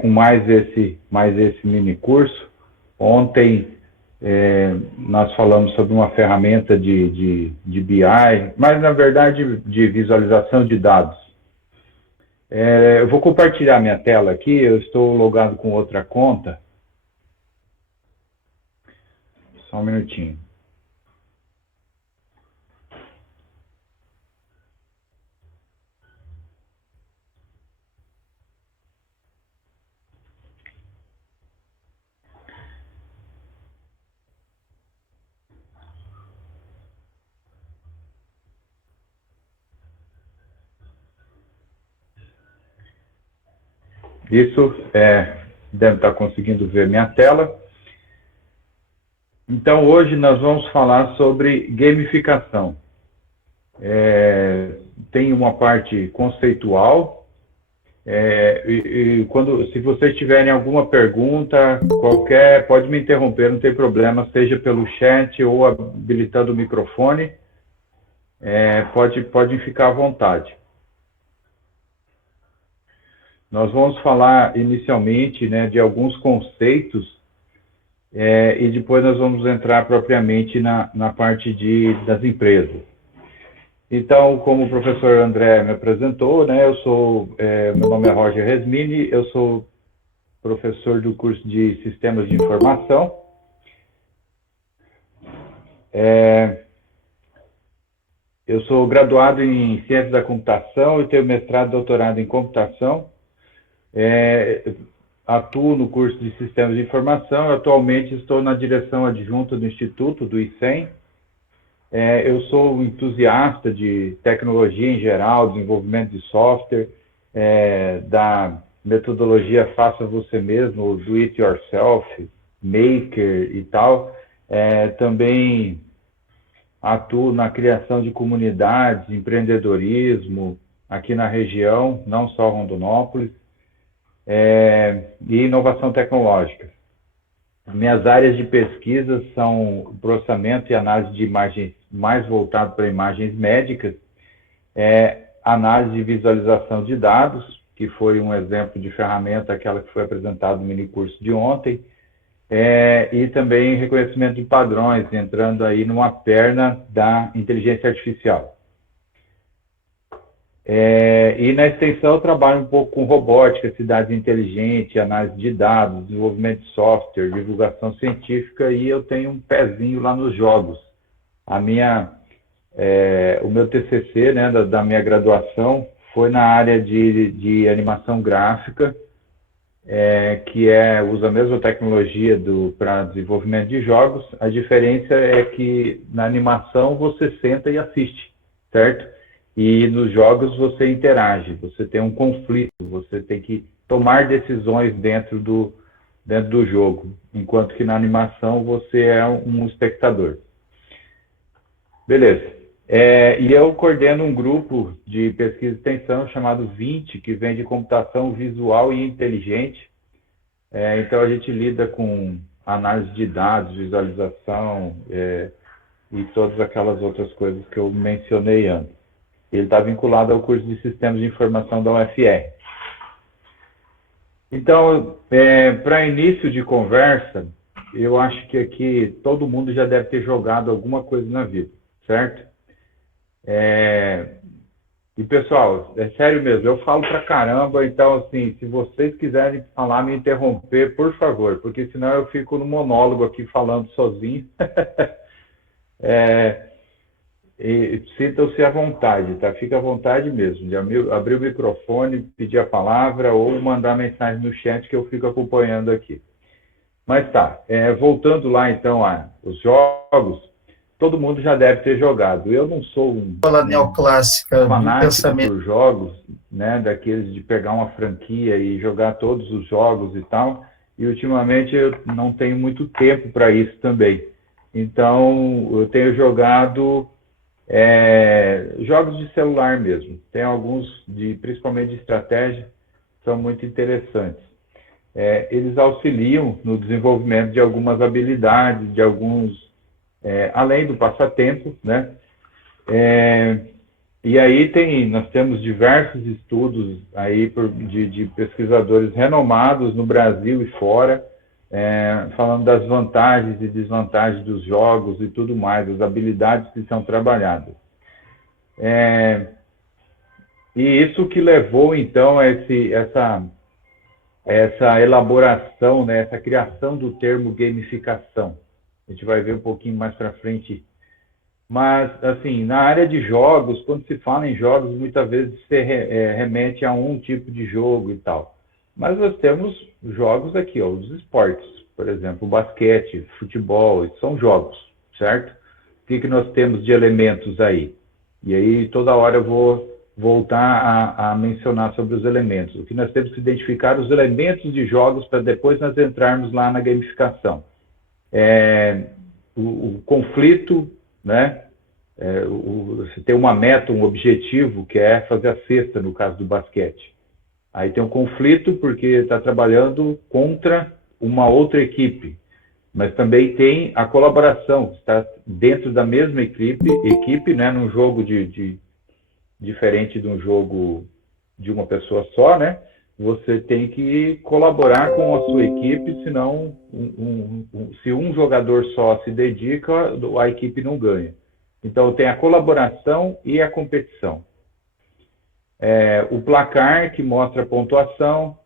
com mais esse mini curso. Ontem nós falamos sobre uma ferramenta de BI, mas na verdade de visualização de dados. Eu vou compartilhar minha tela aqui, eu estou logado com outra conta. Só um minutinho. Isso, deve estar conseguindo ver minha tela. Então, hoje nós vamos falar sobre gamificação. Tem uma parte conceitual, se vocês tiverem alguma pergunta, pode me interromper, não tem problema, seja pelo chat ou habilitando o microfone, pode ficar à vontade. Nós vamos falar inicialmente, né, de alguns conceitos e depois nós vamos entrar propriamente na parte das empresas. Então, como o professor André me apresentou, né, meu nome é Roger Resmini, eu sou professor do curso de Sistemas de Informação. Eu sou graduado em Ciências da Computação e tenho mestrado e doutorado em Computação. Atuo no curso de Sistemas de Informação. Atualmente estou na direção adjunta do Instituto, do ICEM. Eu sou um entusiasta de tecnologia em geral, desenvolvimento de software, da metodologia Faça Você Mesmo, Do It Yourself, Maker e tal. Também atuo na criação de comunidades, empreendedorismo aqui na região, não só Rondonópolis, e inovação tecnológica. Minhas áreas de pesquisa são processamento e análise de imagens mais voltado para imagens médicas, análise de visualização de dados, que foi um exemplo de ferramenta, aquela que foi apresentada no mini curso de ontem, e também reconhecimento de padrões, entrando aí numa perna da inteligência artificial. E na extensão eu trabalho um pouco com robótica, cidades inteligentes, análise de dados, desenvolvimento de software, divulgação científica, e eu tenho um pezinho lá nos jogos. O meu TCC, né, da minha graduação foi na área de animação gráfica, que usa a mesma tecnologia para desenvolvimento de jogos. A diferença é que na animação você senta e assiste, certo? E nos jogos você interage, você tem um conflito, você tem que tomar decisões dentro do jogo, enquanto que na animação você é um espectador. Beleza. E eu coordeno um grupo de pesquisa e extensão chamado 20, que vem de computação visual e inteligente. Então a gente lida com análise de dados, visualização e todas aquelas outras coisas que eu mencionei antes. Ele está vinculado ao curso de Sistemas de Informação da UFR. Então, para início de conversa, eu acho que aqui todo mundo já deve ter jogado alguma coisa na vida, certo? E, pessoal, é sério mesmo, eu falo pra caramba, então, assim, se vocês quiserem falar, me interromper, por favor, porque senão eu fico no monólogo aqui falando sozinho. E sintam-se à vontade, tá? Fica à vontade mesmo, de abrir o microfone, pedir a palavra ou mandar mensagem no chat que eu fico acompanhando aqui. Mas tá, voltando lá então aos jogos, todo mundo já deve ter jogado. Eu não sou um neoclássica fanático por jogos, né, daqueles de pegar uma franquia e jogar todos os jogos e tal, e ultimamente eu não tenho muito tempo para isso também. Então, eu tenho jogado jogos de celular mesmo. Tem alguns, principalmente de estratégia, são muito interessantes. Eles auxiliam no desenvolvimento de algumas habilidades, além do passatempo, né? E aí nós temos diversos estudos aí de pesquisadores renomados no Brasil e fora, falando das vantagens e desvantagens dos jogos e tudo mais, as habilidades que são trabalhadas. E isso que levou, então, a essa elaboração, né, essa criação do termo gamificação. A gente vai ver um pouquinho mais para frente. Mas, assim, na área de jogos, quando se fala em jogos, muitas vezes se remete a um tipo de jogo e tal. Mas nós temos jogos aqui, ó, os esportes, por exemplo, basquete, futebol, são jogos, certo? O que nós temos de elementos aí? E aí toda hora eu vou voltar a mencionar sobre os elementos. O que nós temos que identificar os elementos de jogos para depois nós entrarmos lá na gamificação. O conflito, né? Você tem uma meta, um objetivo, que é fazer a cesta, no caso do basquete. Aí tem um conflito porque está trabalhando contra uma outra equipe. Mas também tem a colaboração, está dentro da mesma equipe, né, num jogo diferente de um jogo de uma pessoa só, né? Você tem que colaborar com a sua equipe, senão se um jogador só se dedica, a equipe não ganha. Então tem a colaboração e a competição. O placar, que mostra a pontuação,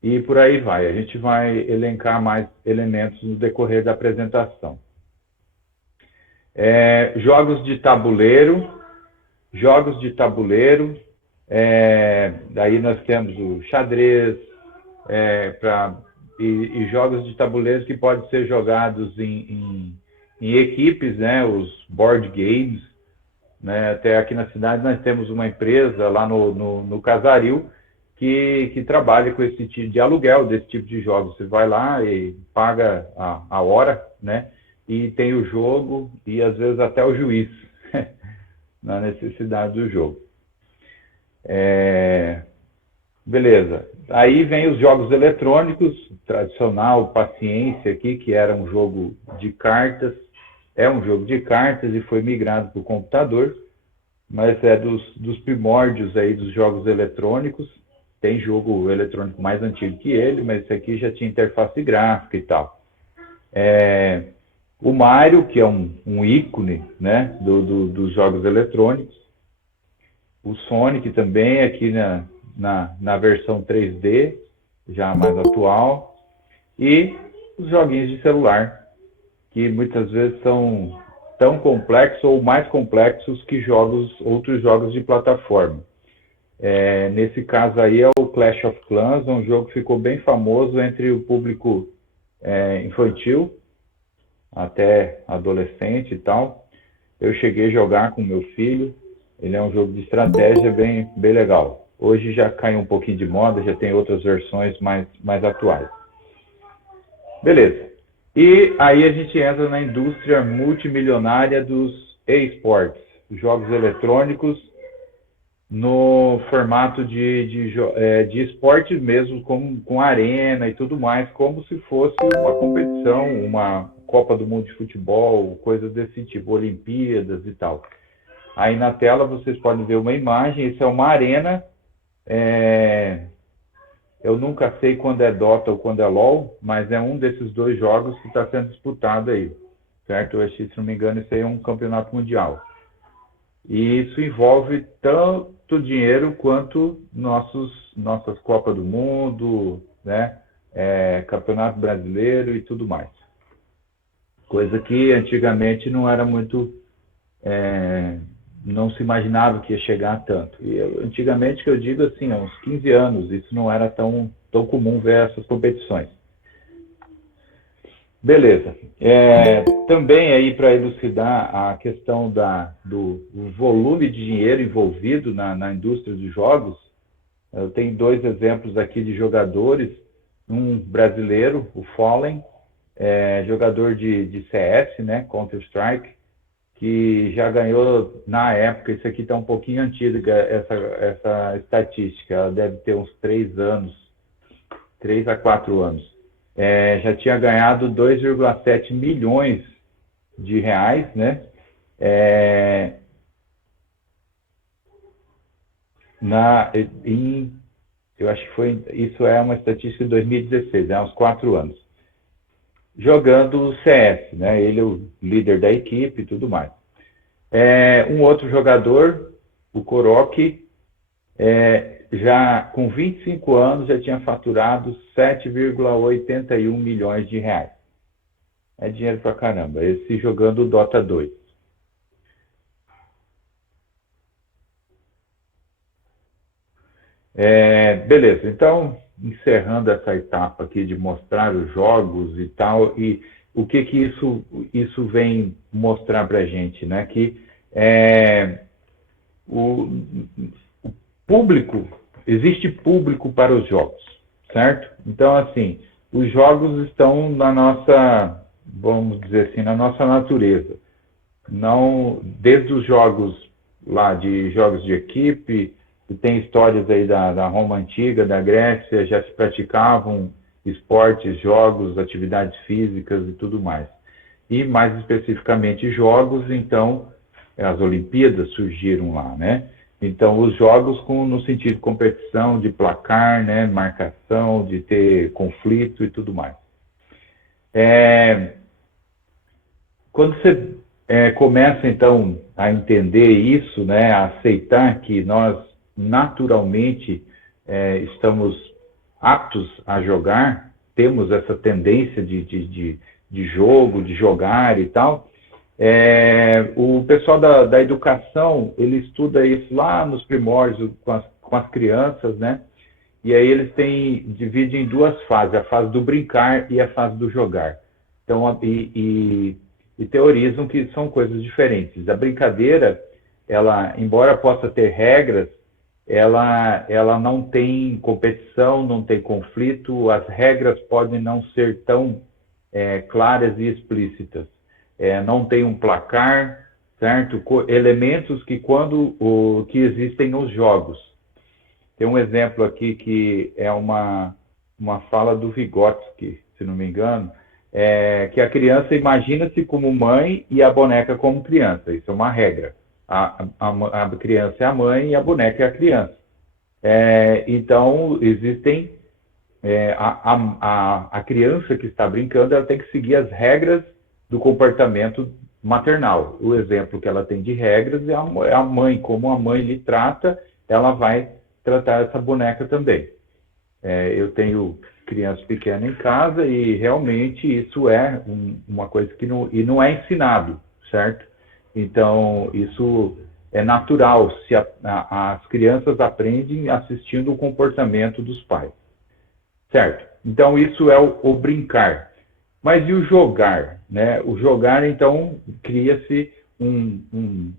e por aí vai. A gente vai elencar mais elementos no decorrer da apresentação. Jogos de tabuleiro. Daí nós temos o xadrez, e jogos de tabuleiro que podem ser jogados em equipes, né? Os board games. Né? Até aqui na cidade nós temos uma empresa lá no Casaril que trabalha com esse tipo de aluguel desse tipo de jogos. Você vai lá e paga a hora, né? E tem o jogo e às vezes até o juiz na necessidade do jogo. Beleza. Aí vem os jogos eletrônicos, tradicional, Paciência aqui, que era um jogo de cartas. É um jogo de cartas e foi migrado para o computador, mas é dos primórdios aí dos jogos eletrônicos. Tem jogo eletrônico mais antigo que ele, mas esse aqui já tinha interface gráfica e tal. O Mario, que é um ícone, né, dos jogos eletrônicos. O Sonic também, aqui na versão 3D, já mais atual. E os joguinhos de celular, que muitas vezes são tão complexos ou mais complexos que outros jogos de plataforma. Nesse caso aí é o Clash of Clans, um jogo que ficou bem famoso entre o público infantil, até adolescente e tal. Eu cheguei a jogar com meu filho, ele é um jogo de estratégia bem legal. Hoje já caiu um pouquinho de moda, já tem outras versões mais atuais. Beleza. E aí a gente entra na indústria multimilionária dos esportes, jogos eletrônicos, no formato de esporte mesmo, com arena e tudo mais, como se fosse uma competição, uma Copa do Mundo de futebol, coisas desse tipo, Olimpíadas e tal. Aí na tela vocês podem ver uma imagem, isso é uma arena, eu nunca sei quando é Dota ou quando é LoL, mas é um desses dois jogos que está sendo disputado aí, certo? Eu achei, se não me engano, isso aí é um campeonato mundial. E isso envolve tanto dinheiro quanto nossas Copas do Mundo, né? Campeonato brasileiro e tudo mais. Coisa que antigamente não era muito... não se imaginava que ia chegar a tanto. E antigamente, que eu digo assim, há uns 15 anos, isso não era tão comum ver essas competições. Beleza. Também aí para elucidar a questão do volume de dinheiro envolvido na indústria dos jogos, eu tenho dois exemplos aqui de jogadores, um brasileiro, o Fallen, jogador de CS, né, Counter-Strike, que já ganhou na época, isso aqui está um pouquinho antigo, essa estatística, ela deve ter uns 3 a 4 anos. Já tinha ganhado 2,7 milhões de reais, né? em, eu acho que isso é uma estatística de 2016, há uns 4 anos, jogando o CS, né? Ele é o líder da equipe e tudo mais. Um outro jogador, o Korok, já com 25 anos já tinha faturado 7,81 milhões de reais. É dinheiro pra caramba. Esse jogando o Dota 2. Beleza, então, encerrando essa etapa aqui de mostrar os jogos e tal, e o que que isso vem mostrar para a gente, né? Que o público, existe público para os jogos, certo? Então, assim, os jogos estão na nossa, vamos dizer assim, na nossa natureza. Não, desde os jogos lá de jogos de equipe, tem histórias aí da Roma antiga, da Grécia, já se praticavam esportes, jogos, atividades físicas e tudo mais. E mais especificamente jogos, então as Olimpíadas surgiram lá, né? Então os jogos no sentido de competição, de placar, né, marcação, de ter conflito e tudo mais. Quando você começa então a entender isso, né, a aceitar que nós naturalmente estamos aptos a jogar, temos essa tendência de jogo, de jogar e tal, o pessoal da educação, ele estuda isso lá nos primórdios com as crianças, né? E aí eles dividem em duas fases, a fase do brincar e a fase do jogar. Então, e teorizam que são coisas diferentes. A brincadeira, ela, embora possa ter regras, ela não tem competição, não tem conflito, as regras podem não ser tão claras e explícitas. Não tem um placar, certo? Elementos que existem nos jogos. Tem um exemplo aqui que é uma fala do Vygotsky, se não me engano, que a criança imagina-se como mãe e a boneca como criança. Isso é uma regra. A criança é a mãe e a boneca é a criança. Então, existem... a criança que está brincando, ela tem que seguir as regras do comportamento maternal. O exemplo que ela tem de regras é a mãe. Como a mãe lhe trata, ela vai tratar essa boneca também. Eu tenho criança pequena em casa e realmente isso é uma coisa que não é ensinado, certo? Então, isso é natural, se as crianças aprendem assistindo o comportamento dos pais, certo? Então, isso é o brincar. Mas e o jogar? Né? O jogar, então, cria-se um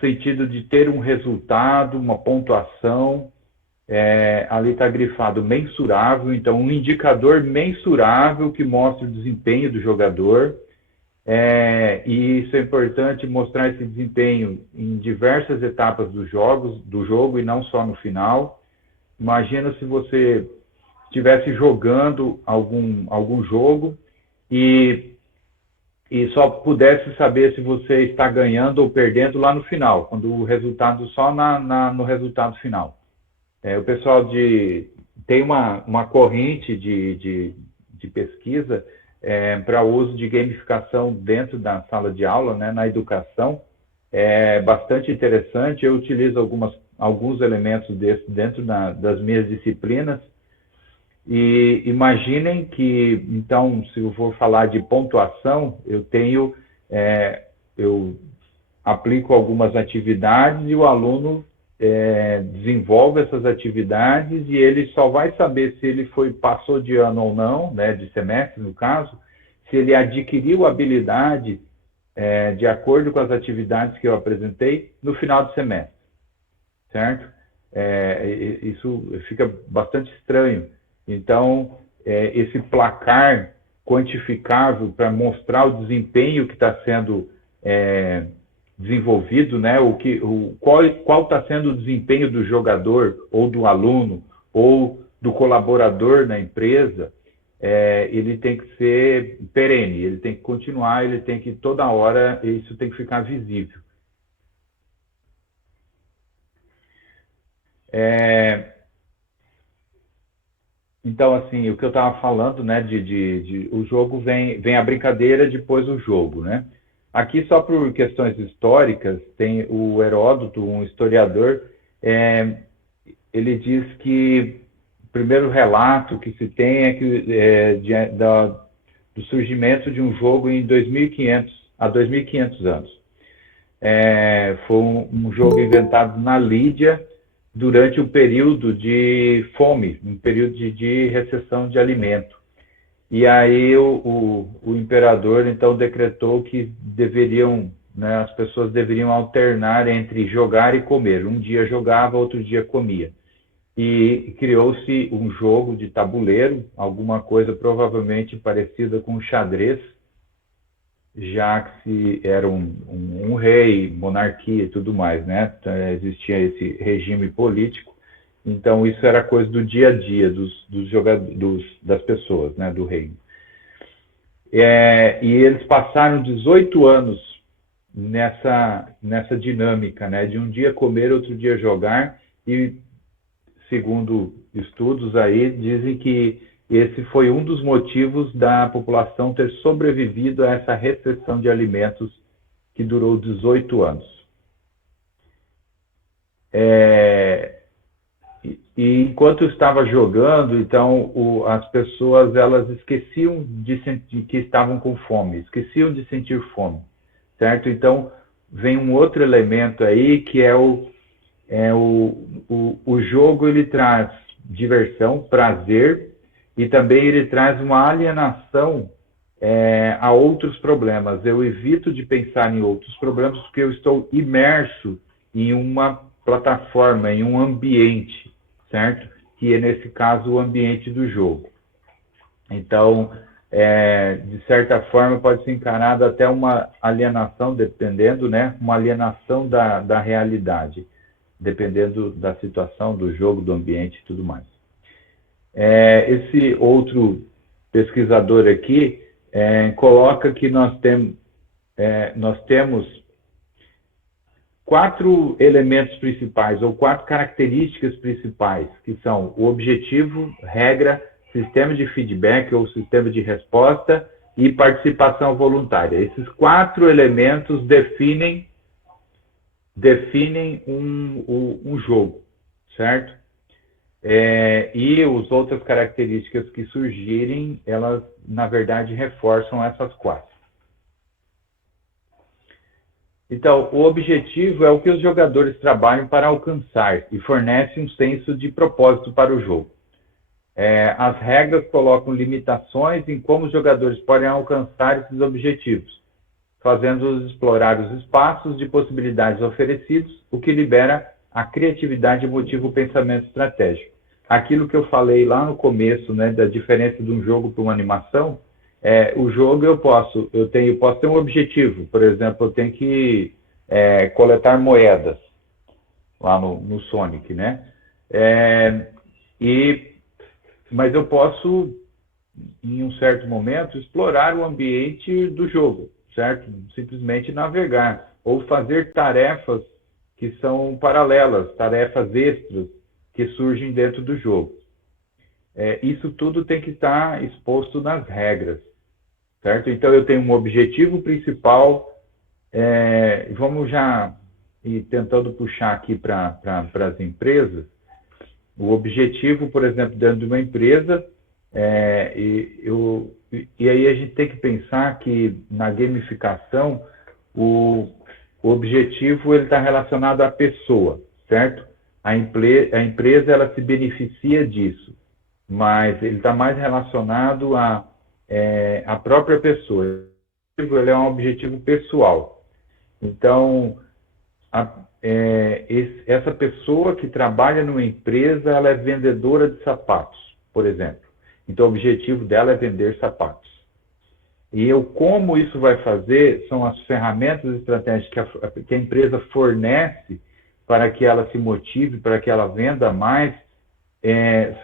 sentido de ter um resultado, uma pontuação, ali está grifado mensurável, então um indicador mensurável que mostra o desempenho do jogador, e isso é importante mostrar esse desempenho em diversas etapas do jogo e não só no final. Imagina se você estivesse jogando algum jogo e só pudesse saber se você está ganhando ou perdendo lá no final, quando o resultado só no resultado final. O pessoal tem uma corrente de pesquisa para o uso de gamificação dentro da sala de aula, né, na educação. É bastante interessante. Eu utilizo alguns elementos desses dentro das minhas disciplinas. E imaginem que, então, se eu for falar de pontuação, eu aplico algumas atividades e o aluno desenvolve essas atividades e ele só vai saber se ele passou de ano ou não, né, de semestre no caso, se ele adquiriu habilidade de acordo com as atividades que eu apresentei no final do semestre, certo? Isso fica bastante estranho. Então, esse placar quantificável para mostrar o desempenho que está sendo desenvolvido, né? Qual está sendo o desempenho do jogador ou do aluno ou do colaborador na empresa, ele tem que ser perene, ele tem que continuar, ele tem que toda hora, isso tem que ficar visível. É, então, assim, o que eu estava falando, né, o jogo vem a brincadeira, depois o jogo, né? Aqui, só por questões históricas, tem o Heródoto, um historiador, é, ele diz que o primeiro relato que se tem é que do surgimento de um jogo em 2500, há 2500 anos. Foi um jogo inventado na Lídia durante um período de fome, um período de recessão de alimento. E aí o imperador então decretou que deveriam, né, as pessoas deveriam alternar entre jogar e comer. Um dia jogava, outro dia comia. E criou-se um jogo de tabuleiro, alguma coisa provavelmente parecida com xadrez, já que se era um rei, monarquia e tudo mais, né? Então, existia esse regime político. Então isso era coisa do dia a dia dos jogadores, das pessoas, né? Do reino. E eles passaram 18 anos nessa dinâmica, né? De um dia comer, outro dia jogar, e segundo estudos aí, dizem que esse foi um dos motivos da população ter sobrevivido a essa restrição de alimentos que durou 18 anos. E enquanto eu estava jogando, então as pessoas elas esqueciam de sentir que estavam com fome, esqueciam de sentir fome, certo? Então vem um outro elemento aí que é o jogo. Ele traz diversão, prazer, e também ele traz uma alienação a outros problemas. Eu evito de pensar em outros problemas porque eu estou imerso em uma plataforma, em um ambiente, certo? Que é, nesse caso, o ambiente do jogo. Então, de certa forma, pode ser encarado até uma alienação, dependendo, né? Uma alienação da realidade, dependendo da situação, do jogo, do ambiente e tudo mais. Esse outro pesquisador aqui coloca que nós temos 4 elementos principais, ou 4 características principais, que são o objetivo, regra, sistema de feedback ou sistema de resposta e participação voluntária. Esses 4 elementos definem um jogo, certo? E as outras características que surgirem, elas, na verdade, reforçam essas 4. Então, o objetivo é o que os jogadores trabalham para alcançar e fornece um senso de propósito para o jogo. As regras colocam limitações em como os jogadores podem alcançar esses objetivos, fazendo-os explorar os espaços de possibilidades oferecidos, o que libera a criatividade e motiva o pensamento estratégico. Aquilo que eu falei lá no começo, né, da diferença de um jogo para uma animação, o jogo eu posso ter um objetivo. Por exemplo, eu tenho que coletar moedas lá no Sonic, né? Mas eu posso, em um certo momento, explorar o ambiente do jogo, certo? Simplesmente navegar ou fazer tarefas que são paralelas, tarefas extras que surgem dentro do jogo. Isso tudo tem que estar exposto nas regras, certo? Então eu tenho um objetivo principal. Vamos já ir tentando puxar aqui para as empresas. O objetivo, por exemplo, dentro de uma empresa, e aí a gente tem que pensar que na gamificação o objetivo está relacionado à pessoa, certo? A empresa ela se beneficia disso, mas ele está mais relacionado à própria pessoa. Ele é um objetivo pessoal. Então, essa pessoa que trabalha numa empresa, ela é vendedora de sapatos, por exemplo. Então, o objetivo dela é vender sapatos. E como isso vai fazer, são as ferramentas estratégicas que a empresa fornece para que ela se motive, para que ela venda mais,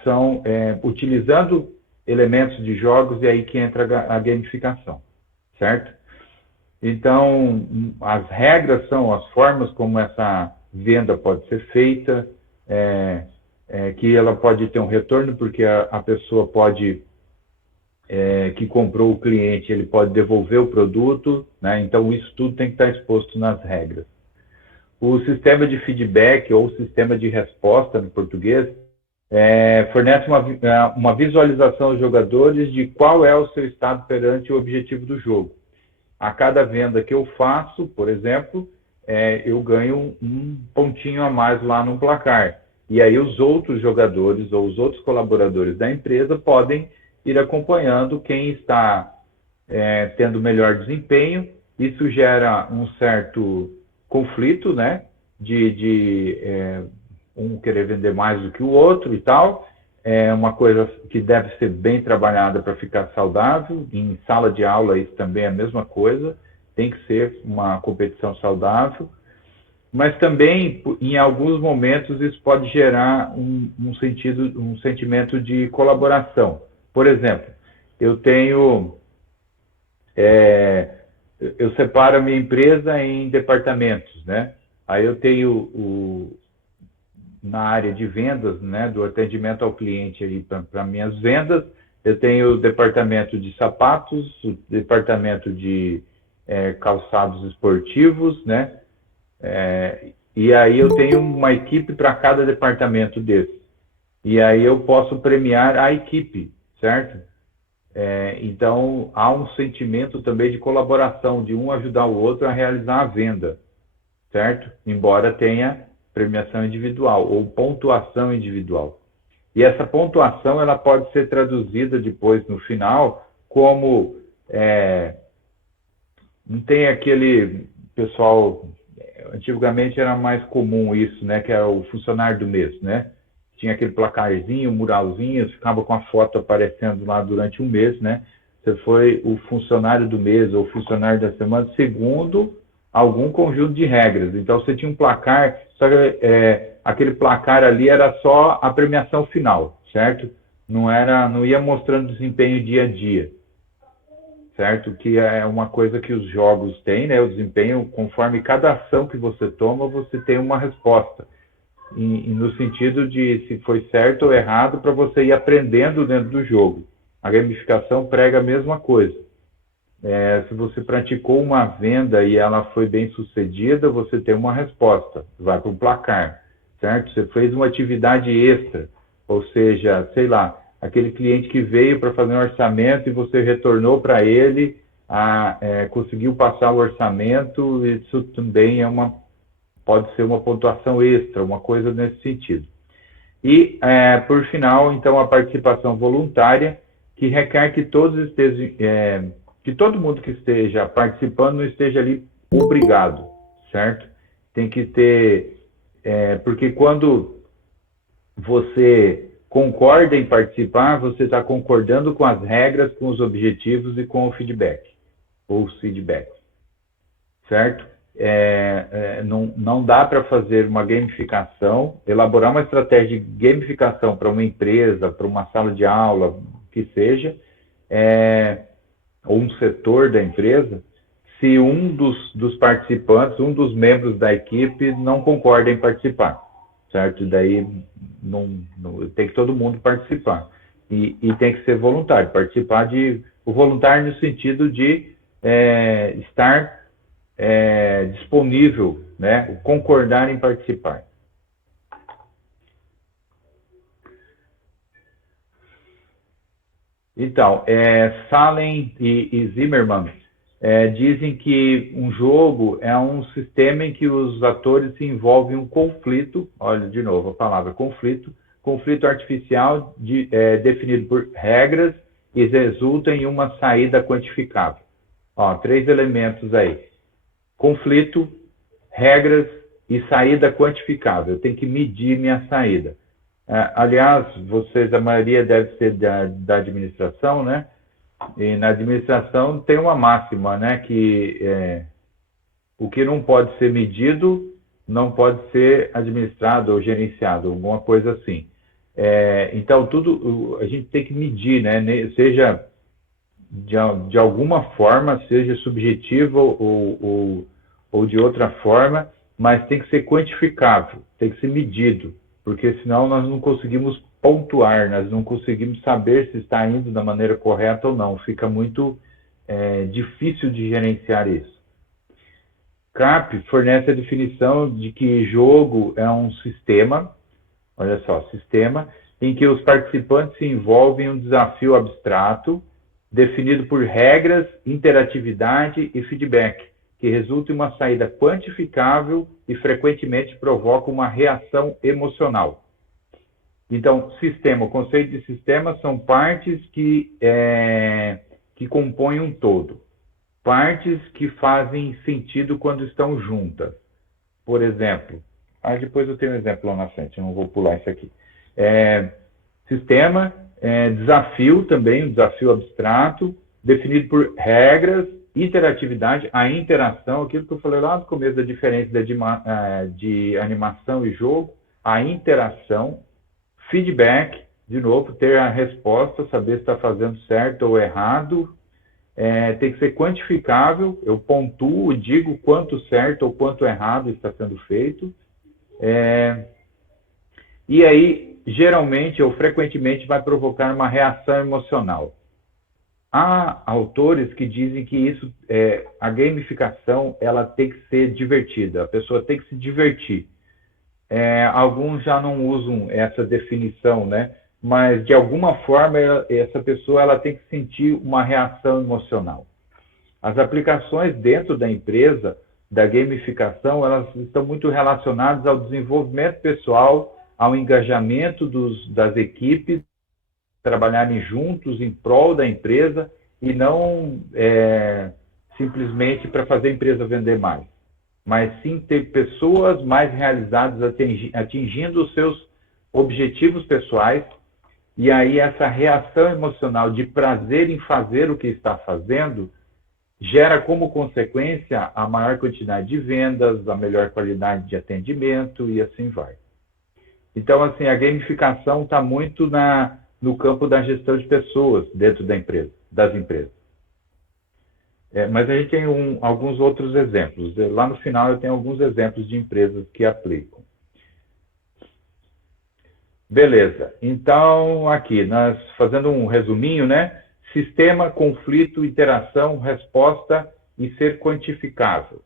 são utilizando elementos de jogos, e aí que entra a gamificação, certo? Então, as regras são as formas como essa venda pode ser feita, que ela pode ter um retorno, porque a pessoa pode, que comprou o cliente, ele pode devolver o produto, né? Então isso tudo tem que estar exposto nas regras. O sistema de feedback ou sistema de resposta no português fornece uma visualização aos jogadores de qual é o seu estado perante o objetivo do jogo. A cada venda que eu faço, por exemplo, eu ganho um pontinho a mais lá no placar. E aí os outros jogadores ou os outros colaboradores da empresa podem ir acompanhando quem está tendo melhor desempenho. Isso gera um certo conflito, né? De um querer vender mais do que o outro e tal. É uma coisa que deve ser bem trabalhada para ficar saudável. Em sala de aula isso também é a mesma coisa. Tem que ser uma competição saudável. Mas também, em alguns momentos, isso pode gerar um sentimento de colaboração. Por exemplo, eu separo a minha empresa em departamentos, né? Aí eu tenho na área de vendas, né, do atendimento ao cliente aí para minhas vendas, eu tenho o departamento de sapatos, o departamento de calçados esportivos, né? E aí eu tenho uma equipe para cada departamento desse. E aí eu posso premiar a equipe, certo? Então há um sentimento também de colaboração, de um ajudar o outro a realizar a venda, certo? Embora tenha premiação individual ou pontuação individual. E essa pontuação ela pode ser traduzida depois no final como não tem aquele pessoal, antigamente era mais comum isso, né, que é o funcionário do mês, né? Tinha aquele placarzinho, muralzinho, ficava com a foto aparecendo lá durante um mês, né? Você foi o funcionário do mês ou funcionário da semana segundo algum conjunto de regras. Então você tinha um placar, só que aquele placar ali era só a premiação final, certo? Não ia mostrando desempenho dia a dia, certo? Que é uma coisa que os jogos têm, né? O desempenho, conforme cada ação que você toma, você tem uma resposta. No sentido de se foi certo ou errado para você ir aprendendo dentro do jogo. A gamificação prega a mesma coisa. Se você praticou uma venda e ela foi bem sucedida, você tem uma resposta, vai para o placar, certo? Você fez uma atividade extra, ou seja, sei lá, aquele cliente que veio para fazer um orçamento e você retornou para ele, conseguiu passar o orçamento, isso também pode ser uma pontuação extra, uma coisa nesse sentido. E, por final, então, a participação voluntária, que requer que que todo mundo que esteja participando não esteja ali obrigado, certo? Tem que ter, porque quando você concorda em participar, você está concordando com as regras, com os objetivos e com o feedback, ou os feedbacks, certo? Não dá para fazer uma gamificação, elaborar uma estratégia de gamificação para uma empresa, para uma sala de aula, que seja, ou um setor da empresa, se um dos participantes, um dos membros da equipe não concorda em participar, certo? Daí tem que todo mundo participar. E tem que ser voluntário, o voluntário no sentido de estar disponível, né? Concordar em participar. Então, Salem e Zimmerman dizem que um jogo é um sistema em que os atores se envolvem em um conflito, olha de novo a palavra conflito artificial definido por regras e resulta em uma saída quantificável. 3 elementos aí. Conflito, regras e saída quantificável. Eu tenho que medir minha saída. Aliás, a maioria deve ser da administração, né? E na administração tem uma máxima, né? Que o que não pode ser medido não pode ser administrado ou gerenciado, alguma coisa assim. Então, tudo a gente tem que medir, né? Seja de alguma forma, seja subjetiva ou de outra forma, mas tem que ser quantificável, tem que ser medido, porque senão nós não conseguimos pontuar, nós não conseguimos saber se está indo da maneira correta ou não. Fica muito difícil de gerenciar isso. CAP fornece a definição de que jogo é um sistema, olha só, sistema, em que os participantes se envolvem em um desafio abstrato, definido por regras, interatividade e feedback, que resulta em uma saída quantificável e frequentemente provoca uma reação emocional. Então, sistema, o conceito de sistema são partes que compõem um todo. Partes que fazem sentido quando estão juntas. Por exemplo, depois eu tenho um exemplo lá na frente, eu não vou pular isso aqui. Sistema, desafio também, um desafio abstrato, definido por regras, interatividade, a interação, aquilo que eu falei lá no começo da diferença de animação e jogo, a interação, feedback, de novo, ter a resposta, saber se está fazendo certo ou errado, tem que ser quantificável, eu pontuo, digo quanto certo ou quanto errado está sendo feito, e aí, geralmente ou frequentemente, vai provocar uma reação emocional. Há autores que dizem que a gamificação ela tem que ser divertida, a pessoa tem que se divertir. Alguns já não usam essa definição, né? Mas de alguma forma essa pessoa ela tem que sentir uma reação emocional. As aplicações dentro da empresa da gamificação elas estão muito relacionadas ao desenvolvimento pessoal, ao engajamento das equipes, trabalharem juntos em prol da empresa e não simplesmente para fazer a empresa vender mais, mas sim ter pessoas mais realizadas atingindo os seus objetivos pessoais. E aí essa reação emocional de prazer em fazer o que está fazendo gera como consequência a maior quantidade de vendas, a melhor qualidade de atendimento e assim vai. Então, assim, a gamificação está muito no campo da gestão de pessoas dentro das empresas. Mas a gente tem alguns outros exemplos. Lá no final eu tenho alguns exemplos de empresas que aplicam. Beleza, então aqui, nós fazendo um resuminho, né? Sistema, conflito, interação, resposta e ser quantificável.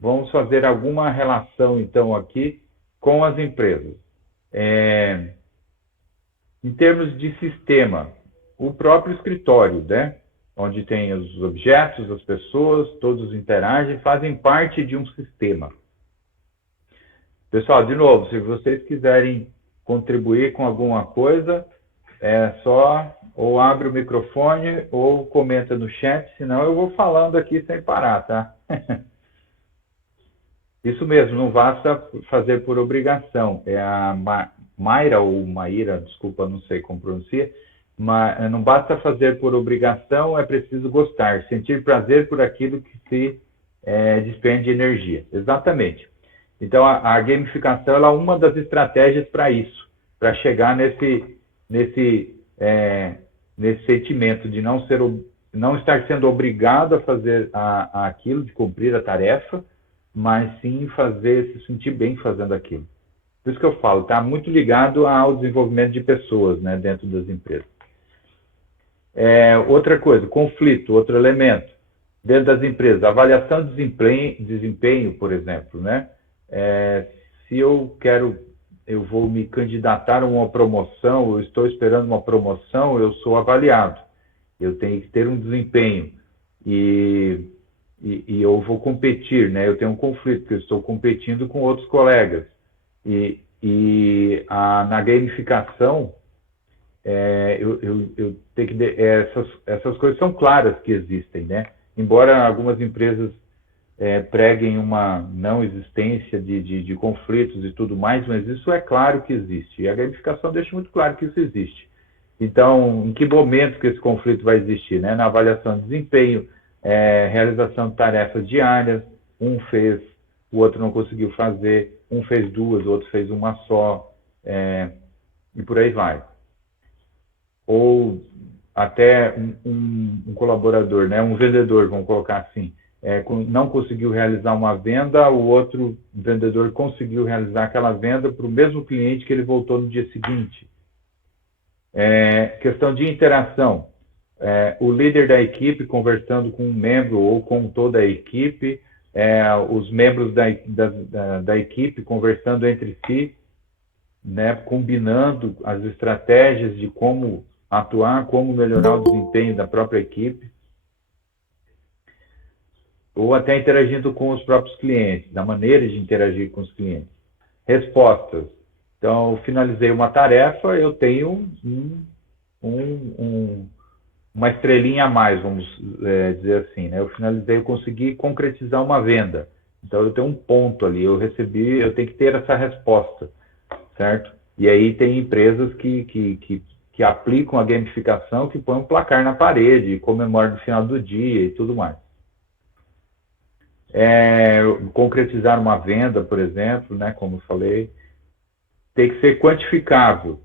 Vamos fazer alguma relação, então, aqui com as empresas. Em termos de sistema, o próprio escritório, né? Onde tem os objetos, as pessoas, todos interagem, fazem parte de um sistema. Pessoal, de novo, se vocês quiserem contribuir com alguma coisa, só ou abre o microfone ou comenta no chat, senão eu vou falando aqui sem parar, tá? Isso mesmo, não basta fazer por obrigação. É a Mayra ou Maíra, desculpa, não sei como pronuncia, mas não basta fazer por obrigação, é preciso gostar, sentir prazer por aquilo que se despende energia. Exatamente. Então, a gamificação ela é uma das estratégias para isso, para chegar nesse sentimento de não estar sendo obrigado a fazer aquilo, de cumprir a tarefa, mas sim se sentir bem fazendo aquilo. Por isso que eu falo, está muito ligado ao desenvolvimento de pessoas, né, dentro das empresas. Outra coisa, conflito, outro elemento. Dentro das empresas, avaliação de desempenho, por exemplo, né? Se eu vou me candidatar a uma promoção, eu estou esperando uma promoção, eu sou avaliado. Eu tenho que ter um desempenho. E eu vou competir, né? Eu tenho um conflito, porque eu estou competindo com outros colegas. Na gamificação, eu tenho que essas coisas são claras que existem, né? Embora algumas empresas preguem uma não existência de conflitos e tudo mais, mas isso é claro que existe. E a gamificação deixa muito claro que isso existe. Então, em que momento que esse conflito vai existir, né? Na avaliação de desempenho, realização de tarefas diárias, um fez, o outro não conseguiu fazer, um fez duas, o outro fez uma só, e por aí vai. Ou até um colaborador, né? Um vendedor, vamos colocar assim, não conseguiu realizar uma venda, o outro vendedor conseguiu realizar aquela venda para o mesmo cliente que ele voltou no dia seguinte. Questão de interação. O líder da equipe conversando com um membro ou com toda a equipe, os membros da equipe conversando entre si, né, combinando as estratégias de como atuar, como melhorar o desempenho da própria equipe, ou até interagindo com os próprios clientes, da maneira de interagir com os clientes. Respostas. Então, eu finalizei uma tarefa, eu tenho uma estrelinha a mais, vamos dizer assim, né? Eu consegui concretizar uma venda. Então, eu tenho um ponto ali, eu tenho que ter essa resposta, certo? E aí tem empresas que aplicam a gamificação, que põem um placar na parede, comemoram no final do dia e tudo mais. Concretizar uma venda, por exemplo, né, como eu falei, tem que ser quantificável.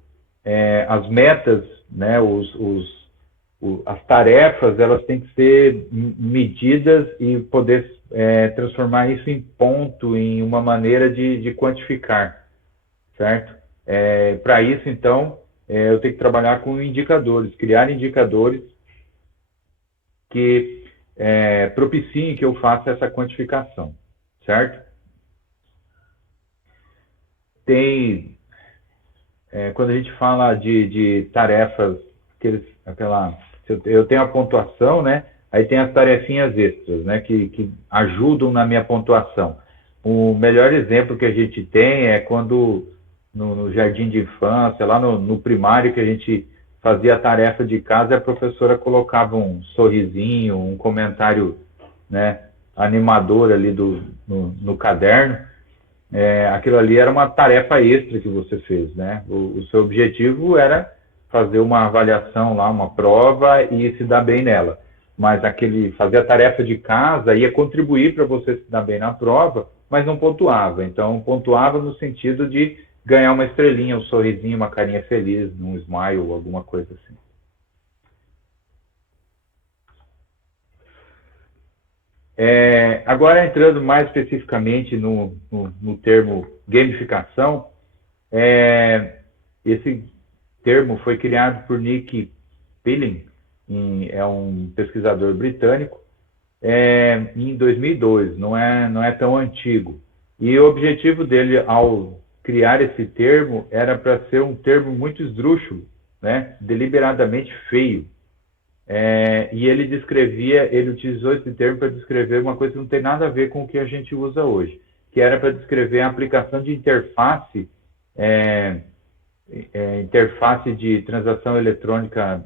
As metas, né, as tarefas, elas têm que ser medidas e poder transformar isso em ponto, em uma maneira de quantificar, certo? Para isso, então, eu tenho que trabalhar com indicadores, criar indicadores que propiciem que eu faça essa quantificação, certo? Quando a gente fala de tarefas, eu tenho a pontuação, né? Aí tem as tarefinhas extras, né? Que ajudam na minha pontuação. O melhor exemplo que a gente tem é quando no jardim de infância, lá no primário, que a gente fazia a tarefa de casa e a professora colocava um sorrisinho, um comentário, né, animador ali no caderno. Aquilo ali era uma tarefa extra que você fez, né? O seu objetivo era fazer uma avaliação lá, uma prova e se dar bem nela. Mas fazer a tarefa de casa ia contribuir para você se dar bem na prova, mas não pontuava. Então, pontuava no sentido de ganhar uma estrelinha, um sorrisinho, uma carinha feliz, um smile, alguma coisa assim. Agora, entrando mais especificamente no termo gamificação, esse termo foi criado por Nick Pilling, é um pesquisador britânico, em 2002, não é tão antigo. E o objetivo dele, ao criar esse termo, era para ser um termo muito esdrúxulo, né? Deliberadamente feio. E ele utilizou esse termo para descrever uma coisa que não tem nada a ver com o que a gente usa hoje, que era para descrever a aplicação de interface de transação eletrônica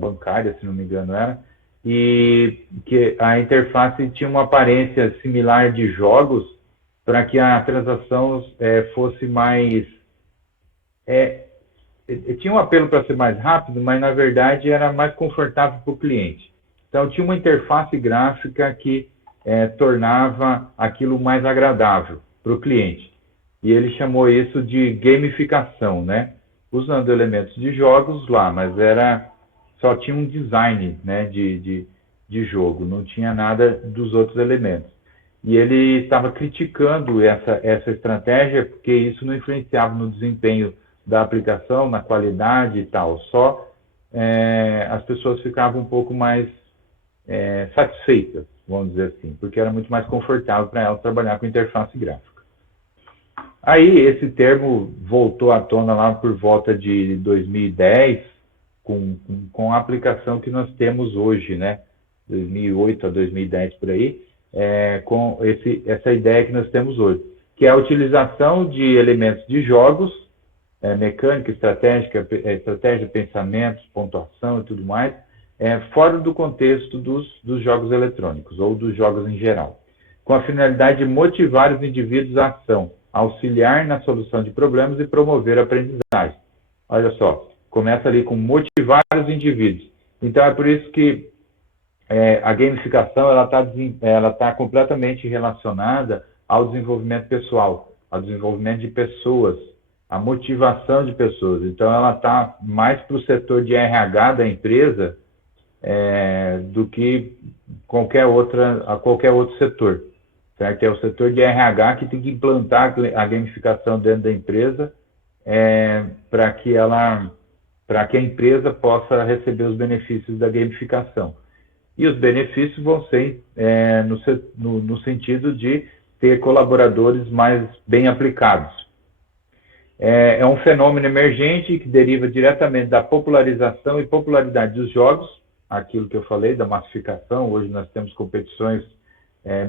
bancária, se não me engano era, e que a interface tinha uma aparência similar de jogos para que a transação fosse mais... tinha um apelo para ser mais rápido, mas na verdade era mais confortável para o cliente. Então tinha uma interface gráfica que tornava aquilo mais agradável para o cliente. E ele chamou isso de gamificação, né? Usando elementos de jogos lá, mas só tinha um design, né, de jogo, não tinha nada dos outros elementos. E ele estava criticando essa estratégia porque isso não influenciava no desempenho da aplicação, na qualidade e tal. Só as pessoas ficavam um pouco mais satisfeitas, vamos dizer assim, porque era muito mais confortável para elas trabalhar com interface gráfica. Aí esse termo voltou à tona lá por volta de 2010, com a aplicação que nós temos hoje, né? 2008 a 2010 por aí, com essa ideia que nós temos hoje, que é a utilização de elementos de jogos, mecânica, estratégia, pensamentos, pontuação e tudo mais, fora do contexto dos jogos eletrônicos ou dos jogos em geral, com a finalidade de motivar os indivíduos à ação, auxiliar na solução de problemas e promover a aprendizagem. Olha só, começa ali com motivar os indivíduos. Então é por isso que a gamificação ela tá completamente relacionada ao desenvolvimento pessoal, ao desenvolvimento de pessoas, a motivação de pessoas. Então ela está mais para o setor de RH da empresa do que qualquer outro setor, certo? É o setor de RH que tem que implantar a gamificação dentro da empresa para que a empresa possa receber os benefícios da gamificação. E os benefícios vão ser no sentido de ter colaboradores mais bem aplicados. É um fenômeno emergente que deriva diretamente da popularização e popularidade dos jogos, aquilo que eu falei, da massificação. Hoje nós temos competições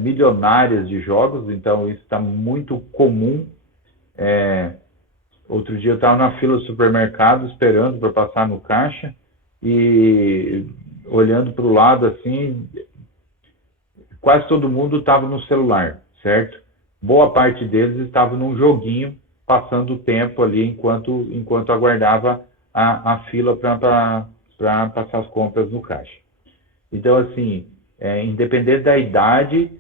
milionárias de jogos, então isso está muito comum. Outro dia eu estava na fila do supermercado esperando para passar no caixa e olhando para o lado assim, quase todo mundo estava no celular, certo? Boa parte deles estava num joguinho, passando o tempo ali enquanto aguardava a fila para passar as compras no caixa. Então, assim, independente da idade,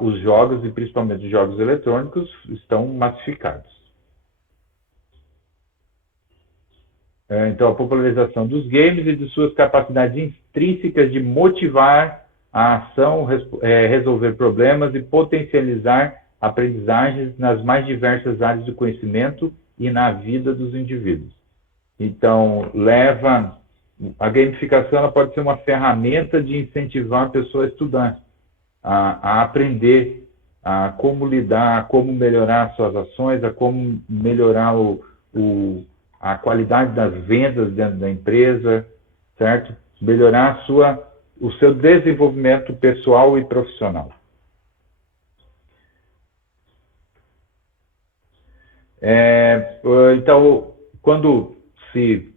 os jogos, e principalmente os jogos eletrônicos, estão massificados. Então, a popularização dos games e de suas capacidades intrínsecas de motivar a ação, resolver problemas e potencializar aprendizagens nas mais diversas áreas do conhecimento e na vida dos indivíduos. Então, a gamificação ela pode ser uma ferramenta de incentivar a pessoa a estudar, a aprender, a como lidar, a como melhorar suas ações, a como melhorar a qualidade das vendas dentro da empresa, certo? Melhorar o seu desenvolvimento pessoal e profissional. Então, quando se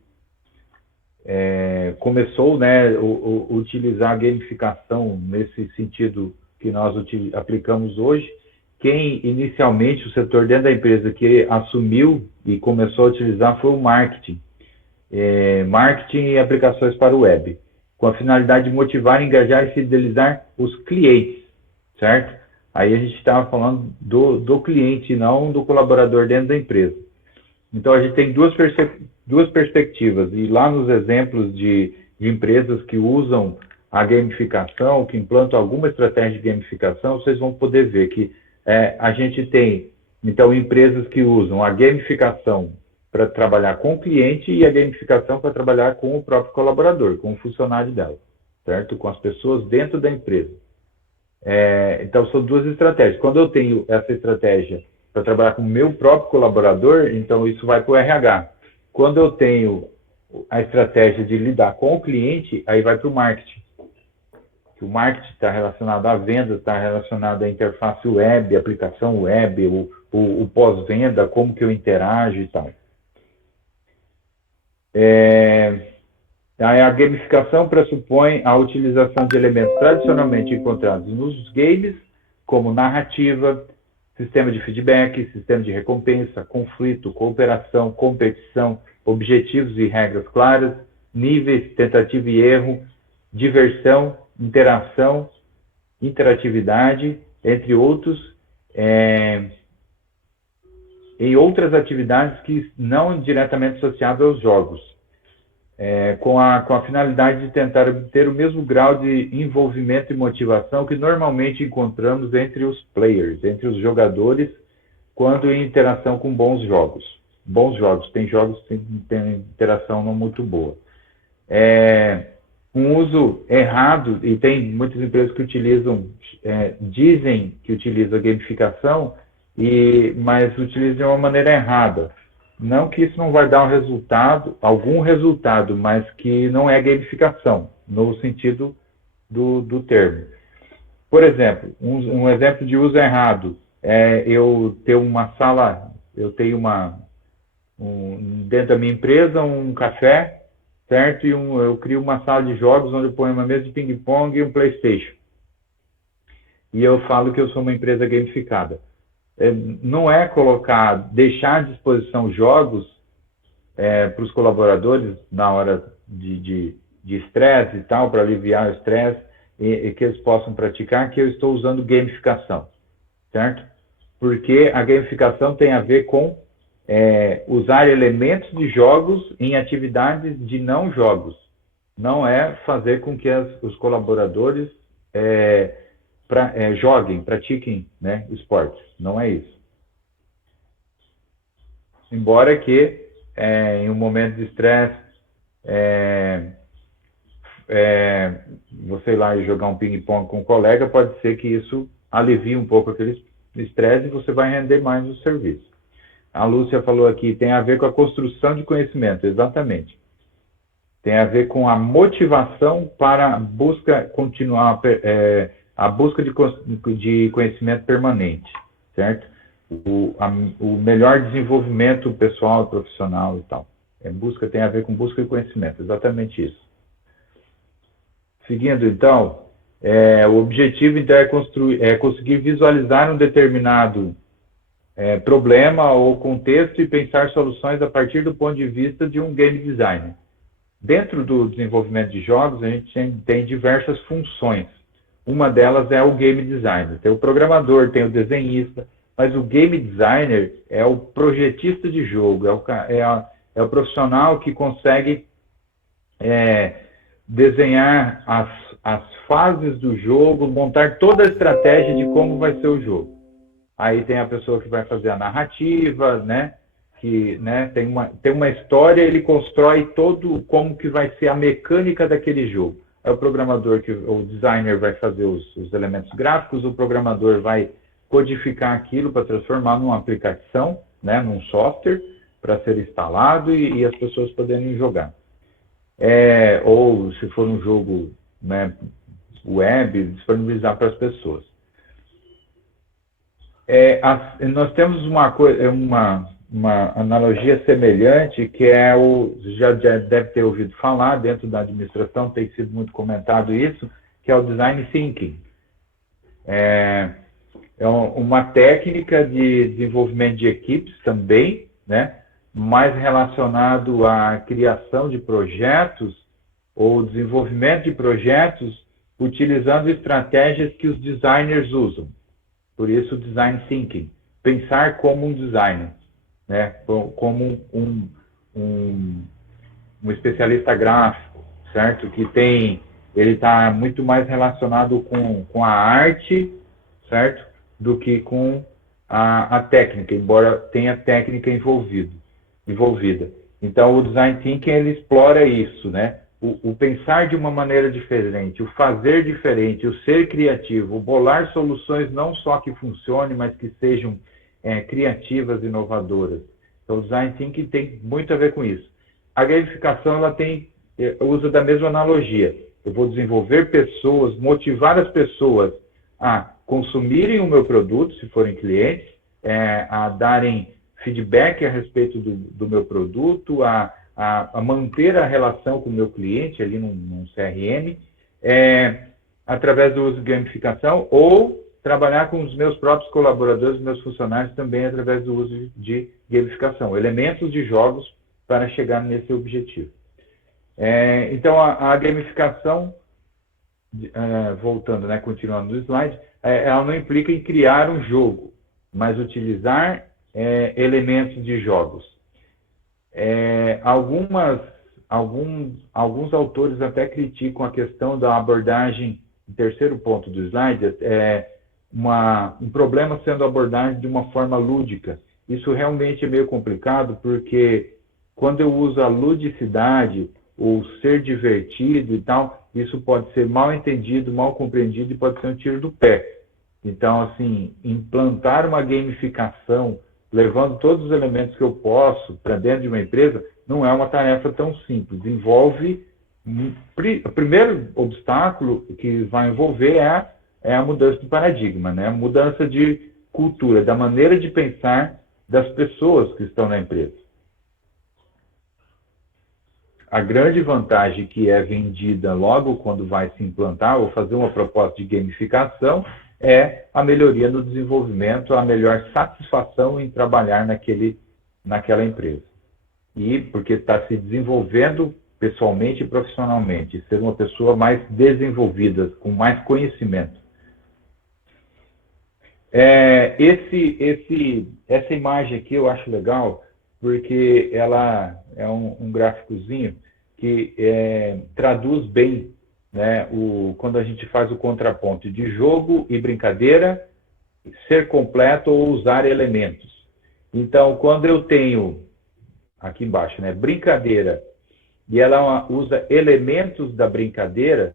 começou, né, utilizar a gamificação nesse sentido que nós aplicamos hoje, quem inicialmente o setor dentro da empresa que assumiu e começou a utilizar foi o marketing. Marketing e aplicações para o web, com a finalidade de motivar, engajar e fidelizar os clientes, certo? Aí a gente estava falando do cliente, não do colaborador dentro da empresa. Então a gente tem duas perspectivas, e lá nos exemplos de empresas que usam a gamificação, que implantam alguma estratégia de gamificação, vocês vão poder ver que a gente tem, então, empresas que usam a gamificação para trabalhar com o cliente e a gamificação para trabalhar com o próprio colaborador, com o funcionário dela, certo? Com as pessoas dentro da empresa. Então, são duas estratégias. Quando eu tenho essa estratégia para trabalhar com o meu próprio colaborador, então isso vai para o RH. Quando eu tenho a estratégia de lidar com o cliente, aí vai para o marketing. O marketing está relacionado à venda, está relacionado à interface web, aplicação web, o pós-venda, como que eu interajo e tal. A gamificação pressupõe a utilização de elementos tradicionalmente encontrados nos games, como narrativa, sistema de feedback, sistema de recompensa, conflito, cooperação, competição, objetivos e regras claras, níveis, tentativa e erro, diversão, interação, interatividade, entre outros, em outras atividades que não diretamente associadas aos jogos, com a finalidade de tentar obter o mesmo grau de envolvimento e motivação que normalmente encontramos entre os players, entre os jogadores, quando em interação com bons jogos. Bons jogos, tem jogos que têm interação não muito boa. Um uso errado, e tem muitas empresas que utilizam, dizem que utilizam a gamificação, mas utilizam de uma maneira errada. Não que isso não vai dar algum resultado, mas que não é gamificação, no sentido do termo. Por exemplo, um exemplo de uso errado eu ter uma sala, eu tenho dentro da minha empresa um café, certo? E eu crio uma sala de jogos onde eu ponho uma mesa de ping-pong e um PlayStation. E eu falo que eu sou uma empresa gamificada. Não é deixar à disposição jogos para os colaboradores na hora de estresse e tal, para aliviar o estresse, e que eles possam praticar, que eu estou usando gamificação, certo? Porque a gamificação tem a ver com usar elementos de jogos em atividades de não jogos. não é fazer com que os colaboradores joguem, pratiquem, né, esportes. Não é isso. Embora que em um momento de estresse, você ir lá e jogar um ping-pong com um colega, pode ser que isso alivie um pouco aquele estresse e você vai render mais no serviço. A Lúcia falou aqui, tem a ver com a construção de conhecimento, exatamente. Tem a ver com a motivação para a busca continuar, a busca de conhecimento permanente, certo? O melhor desenvolvimento pessoal, profissional e tal. Tem a ver com busca de conhecimento, exatamente isso. Seguindo, então, o objetivo então, é conseguir visualizar um determinado problema ou contexto e pensar soluções a partir do ponto de vista de um game designer. Dentro do desenvolvimento de jogos, a gente tem diversas funções. Uma delas é o game designer. Tem o programador, tem o desenhista, mas o game designer é o projetista de jogo, é o profissional que consegue desenhar as fases do jogo, montar toda a estratégia de como vai ser o jogo. Aí tem a pessoa que vai fazer a narrativa, né? Que tem uma história, ele constrói todo como que vai ser a mecânica daquele jogo. Aí o programador, o designer vai fazer os elementos gráficos, o programador vai codificar aquilo para transformar numa aplicação, né, num software, para ser instalado e as pessoas poderem jogar. Ou se for um jogo, né, web, disponibilizar para as pessoas. Nós temos uma analogia semelhante, que já deve ter ouvido falar, dentro da administração tem sido muito comentado isso, que é o design thinking. É uma técnica de desenvolvimento de equipes também, né, mais relacionado à criação de projetos ou desenvolvimento de projetos utilizando estratégias que os designers usam. Por isso, design thinking. Pensar como um designer, né? Como um especialista gráfico, certo? Ele está muito mais relacionado com a arte, certo? Do que com a técnica, embora tenha técnica envolvida. Então, o design thinking ele explora isso, né? O pensar de uma maneira diferente, o fazer diferente, o ser criativo, o bolar soluções não só que funcionem, mas que sejam criativas e inovadoras. Então, o design thinking tem muito a ver com isso. A gamificação ela usa da mesma analogia. Eu vou desenvolver pessoas, motivar as pessoas a consumirem o meu produto, se forem clientes, a darem feedback a respeito do meu produto, a manter a relação com o meu cliente ali num CRM, através do uso de gamificação, ou trabalhar com os meus próprios colaboradores, meus funcionários, também através do uso de gamificação, elementos de jogos para chegar nesse objetivo. Então, a gamificação, voltando, né, continuando no slide, ela não implica em criar um jogo, mas utilizar elementos de jogos. Alguns autores até criticam a questão da abordagem, o terceiro ponto do slide, um problema sendo abordagem de uma forma lúdica. Isso realmente é meio complicado, porque quando eu uso a ludicidade, ou ser divertido e tal, isso pode ser mal entendido, mal compreendido e pode ser um tiro do pé. Então, assim, implantar uma gamificação, levando todos os elementos que eu posso para dentro de uma empresa, não é uma tarefa tão simples. Envolve, o primeiro obstáculo que vai envolver é a mudança de paradigma, né? A mudança de cultura, da maneira de pensar das pessoas que estão na empresa. A grande vantagem que é vendida logo quando vai se implantar ou fazer uma proposta de gamificação é a melhoria no desenvolvimento, a melhor satisfação em trabalhar naquela empresa. E porque está se desenvolvendo pessoalmente e profissionalmente, ser uma pessoa mais desenvolvida, com mais conhecimento. Essa imagem aqui eu acho legal, porque ela é um gráficozinho que traduz bem, né, quando a gente faz o contraponto de jogo e brincadeira, ser completo ou usar elementos. Então, quando eu tenho, aqui embaixo, né, brincadeira, e ela usa elementos da brincadeira,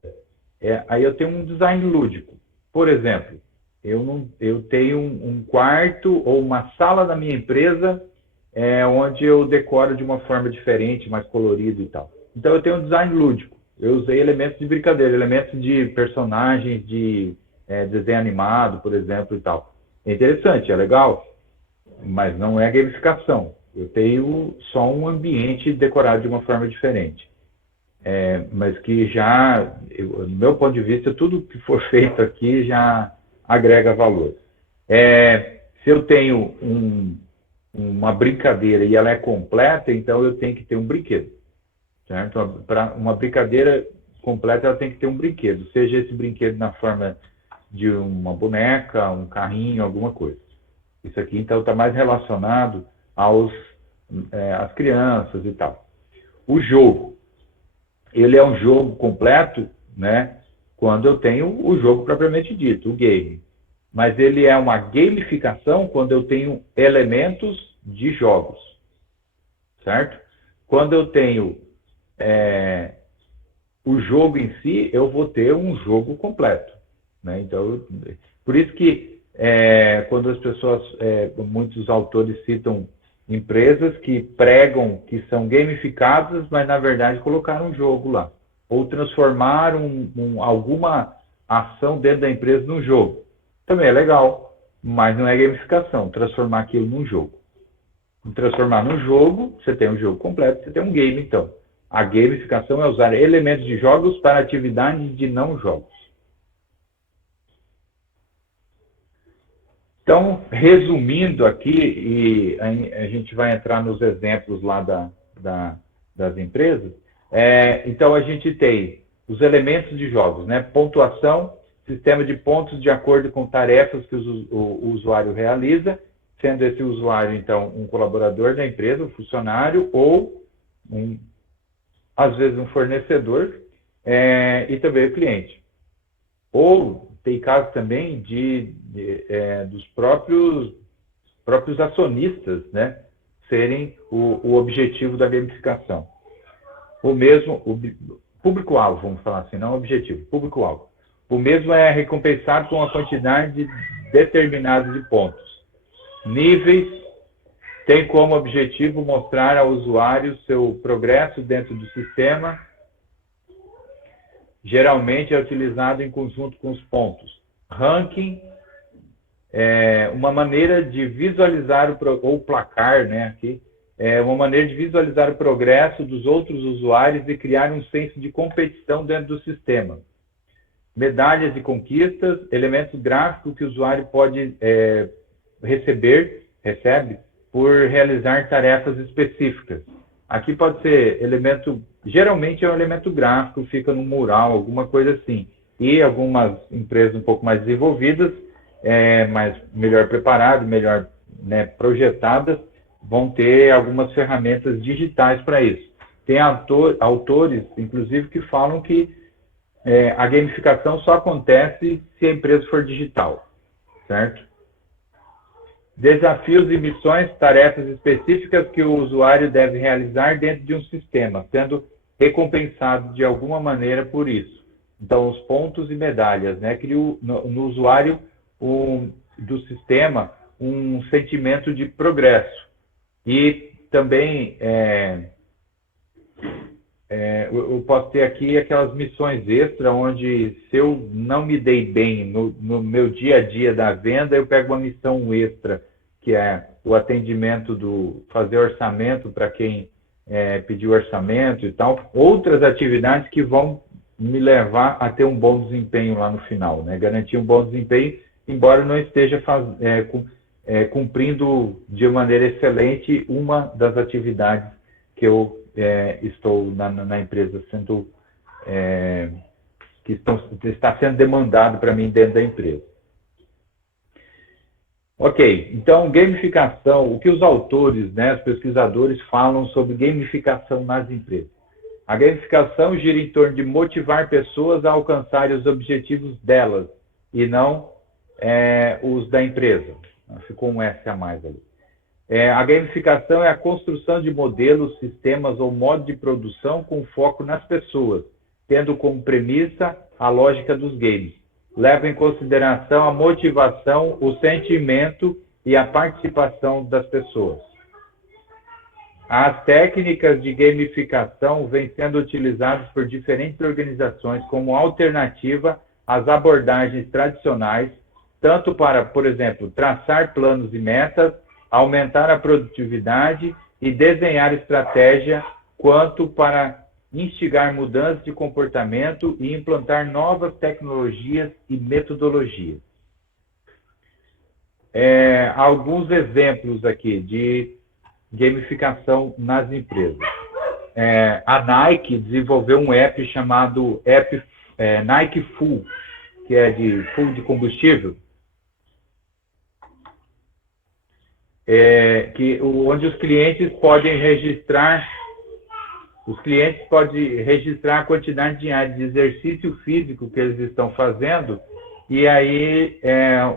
aí eu tenho um design lúdico. Por exemplo, eu tenho um quarto ou uma sala da minha empresa onde eu decoro de uma forma diferente, mais colorido e tal. Então, eu tenho um design lúdico. Eu usei elementos de brincadeira, elementos de personagens, de desenho animado, por exemplo, e tal. É interessante, é legal, mas não é gamificação. Eu tenho só um ambiente decorado de uma forma diferente. Mas que já, do meu ponto de vista, tudo que for feito aqui já agrega valor. Se eu tenho uma brincadeira e ela é completa, então eu tenho que ter um brinquedo. Certo? Para uma brincadeira completa, ela tem que ter um brinquedo, seja esse brinquedo na forma de uma boneca, um carrinho, alguma coisa. Isso aqui, então, está mais relacionado às crianças e tal. O jogo, ele é um jogo completo, né, quando eu tenho o jogo propriamente dito, o game. Mas ele é uma gamificação quando eu tenho elementos de jogos, certo? Quando eu tenho o jogo em si, eu vou ter um jogo completo, né? Então, por isso que quando as pessoas, muitos autores citam empresas que pregam que são gamificadas, mas na verdade colocaram um jogo lá, ou transformaram alguma ação dentro da empresa num jogo. Também é legal, mas não é gamificação, transformar aquilo num jogo. Transformar num jogo, você tem um jogo completo, você tem um game, então. A gamificação é usar elementos de jogos para atividades de não jogos. Então, resumindo aqui, e a gente vai entrar nos exemplos lá das empresas, então a gente tem os elementos de jogos, né? Pontuação, sistema de pontos de acordo com tarefas que o usuário realiza, sendo esse usuário, então, um colaborador da empresa, um funcionário, ou, às vezes, um fornecedor, e também o cliente. Ou tem casos também dos próprios acionistas, né, serem o objetivo da gamificação. O mesmo, o público-alvo, vamos falar assim, não objetivo, público-alvo. O mesmo é recompensado com uma quantidade determinada de pontos. Níveis tem como objetivo mostrar ao usuário seu progresso dentro do sistema. Geralmente é utilizado em conjunto com os pontos. Ranking é uma maneira de visualizar ou placar, né, aqui, uma maneira de visualizar o progresso dos outros usuários e criar um senso de competição dentro do sistema. Medalhas e conquistas, elementos gráficos que o usuário pode recebe por realizar tarefas específicas. Aqui pode ser geralmente é um elemento gráfico, fica no mural, alguma coisa assim. E algumas empresas um pouco mais desenvolvidas, melhor preparadas, melhor, né, projetadas, vão ter algumas ferramentas digitais para isso. Tem autores, inclusive, que falam que a gamificação só acontece se a empresa for digital, certo? Desafios e missões, tarefas específicas que o usuário deve realizar dentro de um sistema, sendo recompensado de alguma maneira por isso. Então, os pontos e medalhas, né, criam no usuário do sistema um sentimento de progresso. E também eu posso ter aqui aquelas missões extras, onde se eu não me dei bem no meu dia a dia da venda, eu pego uma missão extra, que é o atendimento fazer orçamento para quem pediu orçamento e tal. Outras atividades que vão me levar a ter um bom desempenho lá no final, né? Garantir um bom desempenho, embora não esteja cumprindo de maneira excelente uma das atividades que eu estou na empresa que está sendo demandado para mim dentro da empresa. Ok, então gamificação, o que os autores, né, os pesquisadores falam sobre gamificação nas empresas? A gamificação gira em torno de motivar pessoas a alcançarem os objetivos delas e não os da empresa. Ficou um S a mais ali. A gamificação é a construção de modelos, sistemas ou modos de produção com foco nas pessoas, tendo como premissa a lógica dos games. Leva em consideração a motivação, o sentimento e a participação das pessoas. As técnicas de gamificação vêm sendo utilizadas por diferentes organizações como alternativa às abordagens tradicionais, tanto para, por exemplo, traçar planos e metas, aumentar a produtividade e desenhar estratégia, quanto para instigar mudanças de comportamento e implantar novas tecnologias e metodologias. Alguns exemplos aqui de gamificação nas empresas. A Nike desenvolveu um app chamado Nike Full, que é de full de combustível, onde os clientes podem registrar a quantidade diária de exercício físico que eles estão fazendo, e aí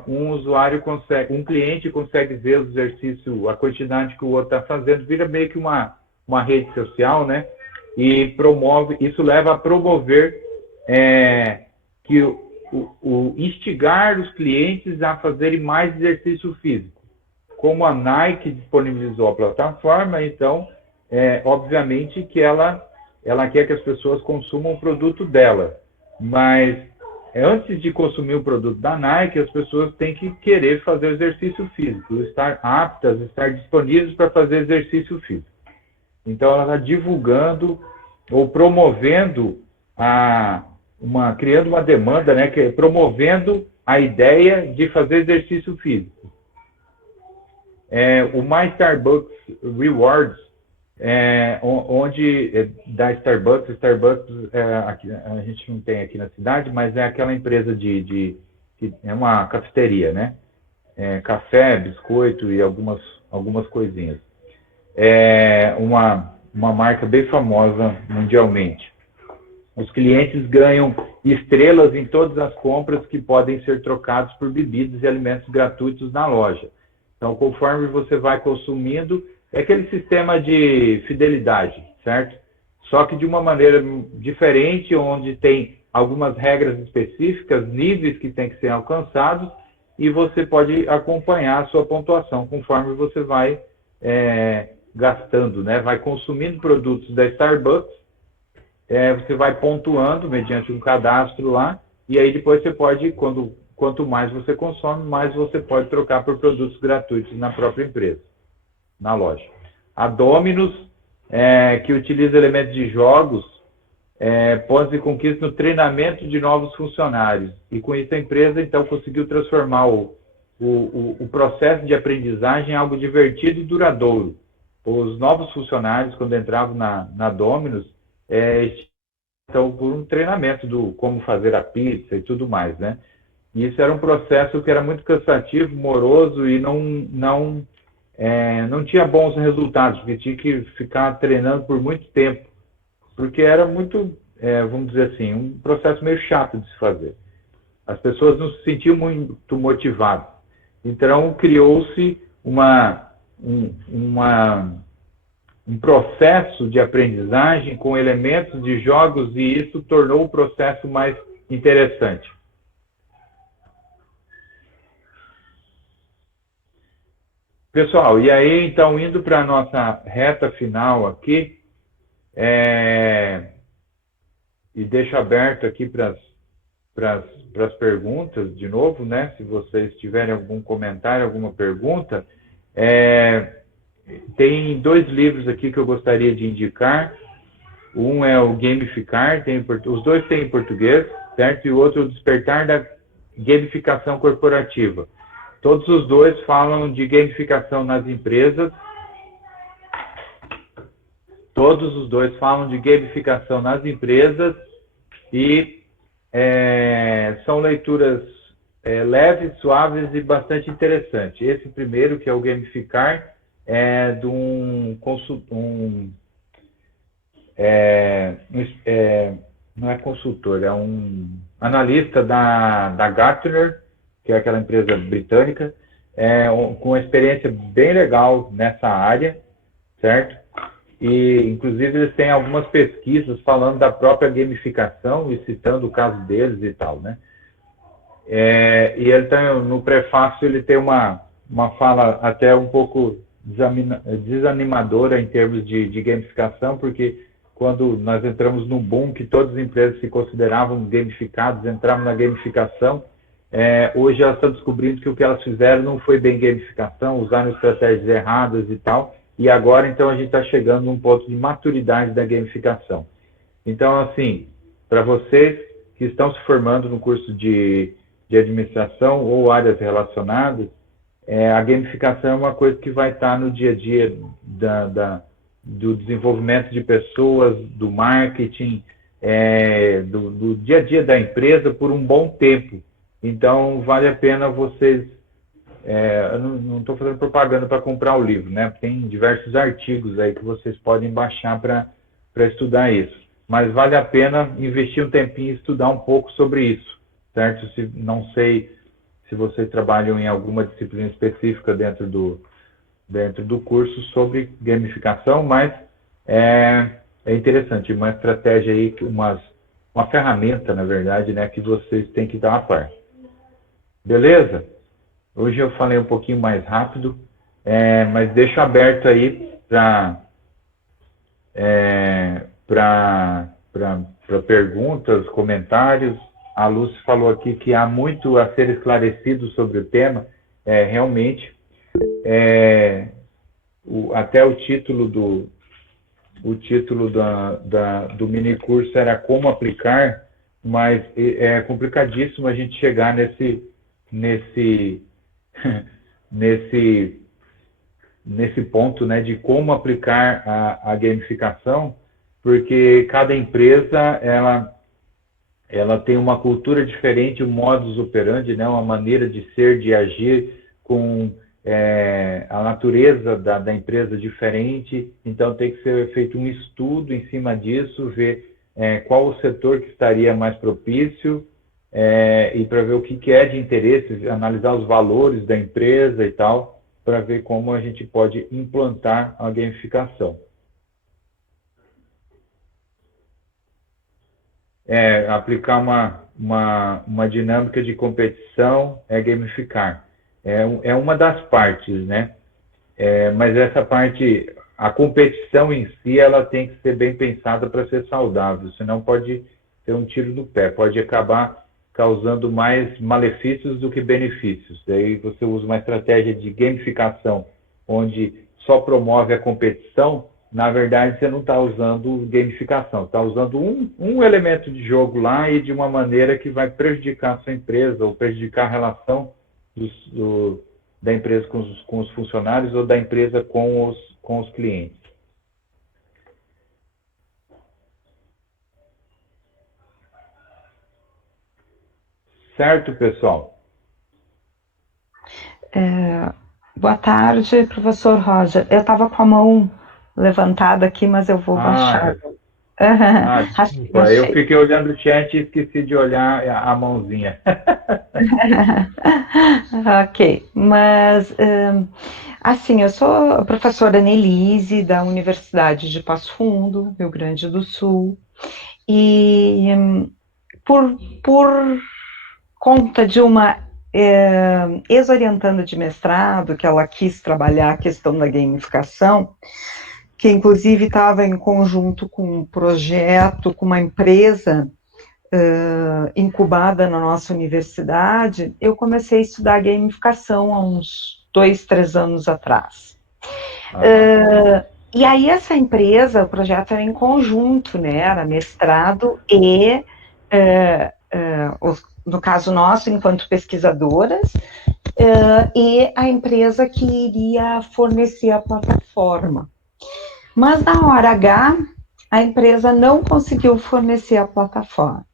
um cliente consegue ver os exercícios, a quantidade que o outro está fazendo, vira meio que uma rede social, né? E isso leva a promover que instigar os clientes a fazerem mais exercício físico. Como a Nike disponibilizou a plataforma, então, obviamente que ela quer que as pessoas consumam o produto dela. Mas, antes de consumir o produto da Nike, as pessoas têm que querer fazer o exercício físico, estar aptas, estar disponíveis para fazer exercício físico. Então, ela está divulgando ou promovendo, criando uma demanda, né, promovendo a ideia de fazer exercício físico. O My Starbucks Rewards, da Starbucks a gente não tem aqui na cidade, mas é aquela empresa que é uma cafeteria, né? Café, biscoito e algumas coisinhas. Uma marca bem famosa mundialmente. Os clientes ganham estrelas em todas as compras que podem ser trocados por bebidas e alimentos gratuitos na loja. Então, conforme você vai consumindo, é aquele sistema de fidelidade, certo? Só que de uma maneira diferente, onde tem algumas regras específicas, níveis que têm que ser alcançados, e você pode acompanhar a sua pontuação conforme você vai gastando, né? Vai consumindo produtos da Starbucks, você vai pontuando mediante um cadastro lá, e aí depois você pode, quanto mais você consome, mais você pode trocar por produtos gratuitos na própria empresa, na loja. A Domino's, que utiliza elementos de jogos, pontos de conquista no treinamento de novos funcionários. E com isso a empresa, então, conseguiu transformar o processo de aprendizagem em algo divertido e duradouro. Os novos funcionários, quando entravam na Domino's, então, por um treinamento do como fazer a pizza e tudo mais, né? E isso era um processo que era muito cansativo, moroso e não tinha bons resultados, porque tinha que ficar treinando por muito tempo, porque era muito, vamos dizer assim, um processo meio chato de se fazer. As pessoas não se sentiam muito motivadas. Então, criou-se um processo de aprendizagem com elementos de jogos, e isso tornou o processo mais interessante. Pessoal, e aí, então, indo para a nossa reta final aqui, e deixo aberto aqui para as perguntas, de novo, né? Se vocês tiverem algum comentário, alguma pergunta, tem 2 livros aqui que eu gostaria de indicar. Um é o Gamificar, os dois têm em português, certo? E o outro, o Despertar da Gamificação Corporativa. Todos os dois falam de gamificação nas empresas. Todos os dois falam de gamificação nas empresas e são leituras leves, suaves e bastante interessantes. Esse primeiro, que é o Gamificar, é de não é consultor, é um analista da Gartner, que é aquela empresa britânica, com uma experiência bem legal nessa área, certo? E, inclusive, eles têm algumas pesquisas falando da própria gamificação e citando o caso deles e tal, né? E ele tem, no prefácio, ele tem uma fala até um pouco desanimadora em termos de gamificação, porque quando nós entramos num boom que todas as empresas se consideravam gamificadas, entramos na gamificação, hoje elas estão descobrindo que o que elas fizeram não foi bem gamificação, usaram estratégias erradas e tal, e agora então a gente está chegando num ponto de maturidade da gamificação. Então, assim, para vocês que estão se formando no curso de administração ou áreas relacionadas, a gamificação é uma coisa que vai estar no dia a dia do desenvolvimento de pessoas, do marketing, do dia a dia da empresa por um bom tempo. Então, vale a pena vocês... eu não estou fazendo propaganda para comprar o livro, né? Tem diversos artigos aí que vocês podem baixar para estudar isso. Mas vale a pena investir um tempinho e estudar um pouco sobre isso, certo? Não sei se vocês trabalham em alguma disciplina específica dentro do curso sobre gamificação, mas é interessante, uma estratégia aí, uma ferramenta, na verdade, né, que vocês têm que dar a par. Beleza? Hoje eu falei um pouquinho mais rápido, mas deixo aberto aí para perguntas, comentários. A Lúcia falou aqui que há muito a ser esclarecido sobre o tema. Realmente, até o título do mini curso era como aplicar, mas é complicadíssimo a gente chegar nesse ponto, né, de como aplicar a gamificação, porque cada empresa ela tem uma cultura diferente, um modus operandi, né, uma maneira de ser, de agir, com a natureza da empresa diferente. Então tem que ser feito um estudo em cima disso, ver qual o setor que estaria mais propício, e para ver o que é de interesse, analisar os valores da empresa e tal, para ver como a gente pode implantar a gamificação. Aplicar uma dinâmica de competição é gamificar. É uma das partes, né? Mas essa parte, a competição em si, ela tem que ser bem pensada para ser saudável, senão pode ser um tiro no pé, pode acabar causando mais malefícios do que benefícios. Daí você usa uma estratégia de gamificação, onde só promove a competição, na verdade você não está usando gamificação, está usando um elemento de jogo lá e de uma maneira que vai prejudicar a sua empresa ou prejudicar a relação da empresa com os funcionários ou da empresa com os clientes. Certo, pessoal? Boa tarde, professor Roger. Eu estava com a mão levantada aqui, mas eu vou baixar. Desculpa, eu fiquei olhando o chat e esqueci de olhar a mãozinha. Ok, mas assim, eu sou a professora Nelise, da Universidade de Passo Fundo, Rio Grande do Sul, e por conta de uma ex-orientanda de mestrado, que ela quis trabalhar a questão da gamificação, que inclusive estava em conjunto com um projeto, com uma empresa incubada na nossa universidade, eu comecei a estudar gamificação há uns 2, 3 anos atrás. E aí essa empresa, o projeto era em conjunto, né, era mestrado e, no caso nosso, enquanto pesquisadoras, e a empresa que iria fornecer a plataforma. Mas na hora H, a empresa não conseguiu fornecer a plataforma.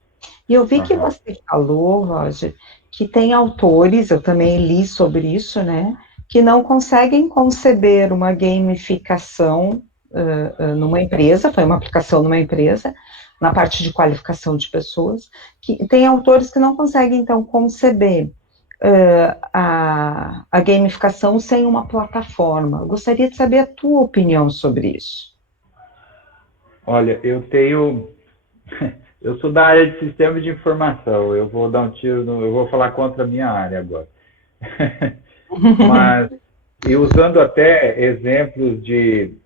E eu vi que você falou, Roger, que tem autores, eu também li sobre isso, né, que não conseguem conceber uma gamificação numa empresa, foi uma aplicação numa empresa, na parte de qualificação de pessoas, que tem autores que não conseguem, então, conceber a gamificação sem uma plataforma. Eu gostaria de saber a tua opinião sobre isso. Olha, eu sou da área de sistemas de informação, eu vou dar um tiro, eu vou falar contra a minha área agora. Mas, e usando até exemplos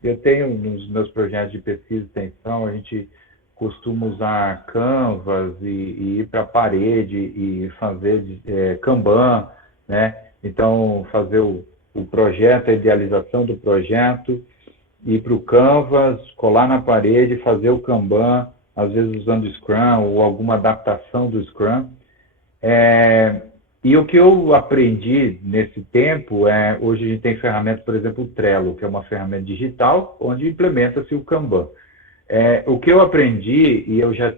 eu tenho nos meus projetos de pesquisa e extensão, a gente costuma usar Canvas e ir para a parede e fazer Kanban, né? Então, fazer o projeto, a idealização do projeto, ir para o Canvas, colar na parede, fazer o Kanban, às vezes usando o Scrum ou alguma adaptação do Scrum. E o que eu aprendi nesse tempo hoje a gente tem ferramentas, por exemplo, o Trello, que é uma ferramenta digital, onde implementa-se o Kanban. O que eu aprendi, e eu já